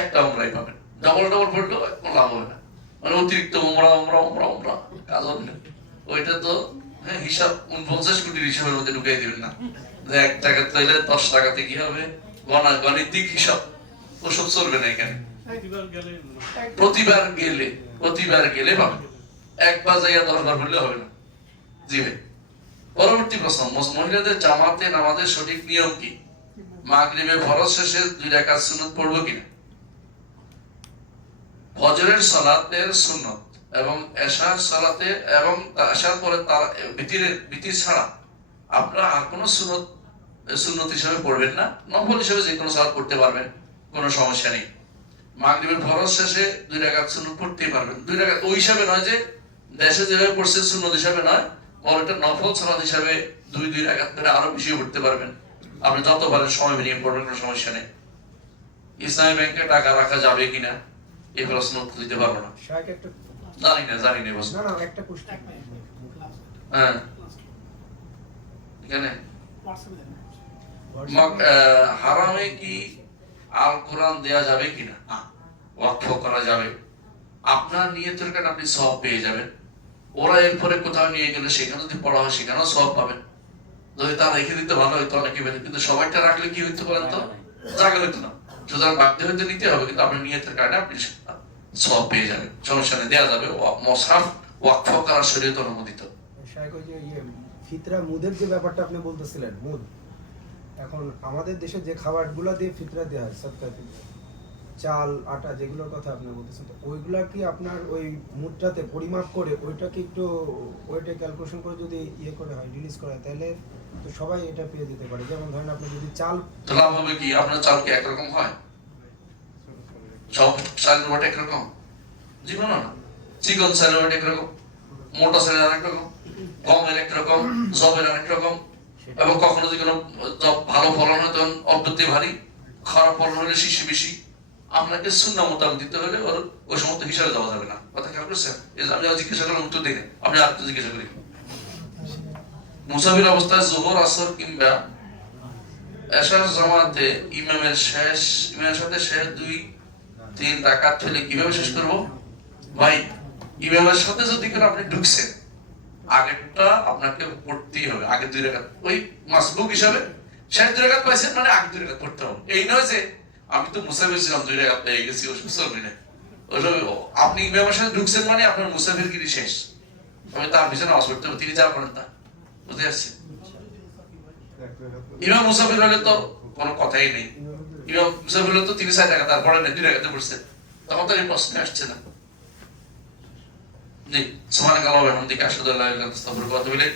একটা উমরাই পাবেন, ডবল পড়লেও কোনো লাভ হবে না, মানে অতিরিক্ত উমরা কাজ হবে না। ওইটা তো হিসাব 49 কোটির হিসাবের মধ্যে ঢুকাই দিবেন না, যে 1 টাকা তাইলে 10 টাকাতে কি হবে, গণিতিক হিসাব ওসব চলবে না এখানে। প্রতিবার গেলে পাবেন, একবার যাইয়া 10 বার পড়লে হবে না। জি ভাই। পরবর্তী প্রশ্ন, মহিলাদের জামাতে নামাজের সঠিক নিয়ম কি? মাগরিবে ফরজ শেষে 2 রাকাত সুন্নাত পড়বো কিনা? ফজরের সালাতের সুন্নাত এবং এশার সালাতে এবং এশার পরে তার বিতির ছাড়া আপনারা আর কোনো সুন্নত হিসাবে পড়বেন না, নফল হিসাবে যে কোনো সালাত পড়তে পারবেন, কোনো সমস্যা নেই। মাগরিবের ফরজ শেষে 2 রাকাত সুন্নাত পড়তেই পারবেন। 2 রাকাত ওই হিসাবে নয় যে দেশে যেভাবে পড়ছে সুন্নত হিসাবে নয়, বরং এটা নফল সালাত হিসাবে দুই রাকাত করে আরো বেশিও পড়তে পারবেন। আপনি যত পারেন সময় নিয়ে পড়বেন, কোনো সমস্যা নেই। ইসলামী ব্যাংকে টাকা রাখা যাবে কিনা এই প্রশ্ন উত্তর দিতে পারবো না, শায়খ একটা জানি না বস। না না একটা প্রশ্ন হ্যাঁ এখানে হারামে কি আল কোরআন দেয়া যাবে কিনা? ওয়াকফ করা যাবে। আপনার নিয়তের কারণে আপনি সওয়াব পেয়ে যাবেন। ওরা এরপরে কোথাও নিয়ে গেলে সেখানে যদি পড়া হয় সেখানেও সওয়াব পাবেন। যদি তা রেখে দিতে ভালো হইতো অনেকে বের, কিন্তু সবাইটা রাখলে কি হইতে পারেন তো জায়গা হইতো না। সুতরাং বাধ্য হইতে নিতে হবে, কিন্তু আপনার নিয়তের কারণে আপনি সওয়াব পেয়ে যাবেন, সমস্যা নেই, দেওয়া যাবে। মুশাফ ওয়াকফ করার শরীয়তে অনুমোদিত। শায়খ ওই যে ফিতরা মুদের যে ব্যাপারটা আপনি বলতেছিলেন, মুদ, এখন আমাদের দেশে যে খাবারগুলো দিয়ে ফিতরা দেওয়া হয়, সদকা ফিতরা, চাল আটা যেগুলোর কথা আপনি বলতেছেন, তো ওইগুলা কি আপনার ওই মুদ্রাতে পরিমাপ করে ওইটা কি একটু ওইটা ক্যালকুলেশন করে যদি করে হয়, রিলিজ করা হয়, তাহলে তো সবাই এটা পেয়ে যেতে পারে। যেমন ধরেন আপনি যদি চাল, তো লাভ হবে কি? আপনার চাল কি একরকম হয়? সব চালের ওটা একরকম জীবন না। চিকন চালের ওটা একরকম, মোটা চালের আরেক রকম, গমের একরকম, জবের আরেক রকম। এবং কখনো যদি কোনো জব ভালো ফলন হয় তখন অল্পতে ভারী, খারাপ ফলন হলে শিশি বেশি। আপনাকে শূন্য মোতাবেক দিতে হলে ওর ওই সমস্ত হিসাবে দেওয়া যাবে না। কথা খেয়াল করছেন? আমি জিজ্ঞাসা করলাম, উত্তর দিন। আপনি আর জিজ্ঞাসা করি, মুসাফির অবস্থায় জোহর আসর কিংবা এশার জামাতে ইমামের সাথে শেষ 2-3 রাকাত হলে কিভাবে শেষ করব? ভাই, ইমামের সাথে যদি করে আপনি ঢুকছেন, আগেরটা আপনাকে পড়তেই হবে। আগে 2 রাকাত ওই মাসবুক হিসাবে শেষ 2 রাকাত পাইছেন মানে আগে 2 রাকাত পড়তে হবে। এই নয় যে আমি তো মুসাফির ছিলাম 2 রাকাত পেয়ে গেছি, ওসব চলবে না। আপনি ইমামের সাথে ঢুকছেন মানে আপনার মুসাফিরগিরি শেষ। আমি তার পিছনে নামাজ পড়তে হবে, তিনি যা করেন তা। বুঝতে পারছেন? ইমাম মুসাফির হলে তো কোনো কথাই নেই। ইমাম মুসাফির হলে তো তিনি 4 টাকা তারপরে 2 টাকাতে পড়ছে, তখন তো এই প্রশ্ন আসছে না। জি, সুবহানাল্লাহ ওয়া বিহামদিহি আশহাদু আল্লা ইলাহা ইল্লাল্লাহ আস্তাগফিরুকা ওয়া আতুবু ইলাইক।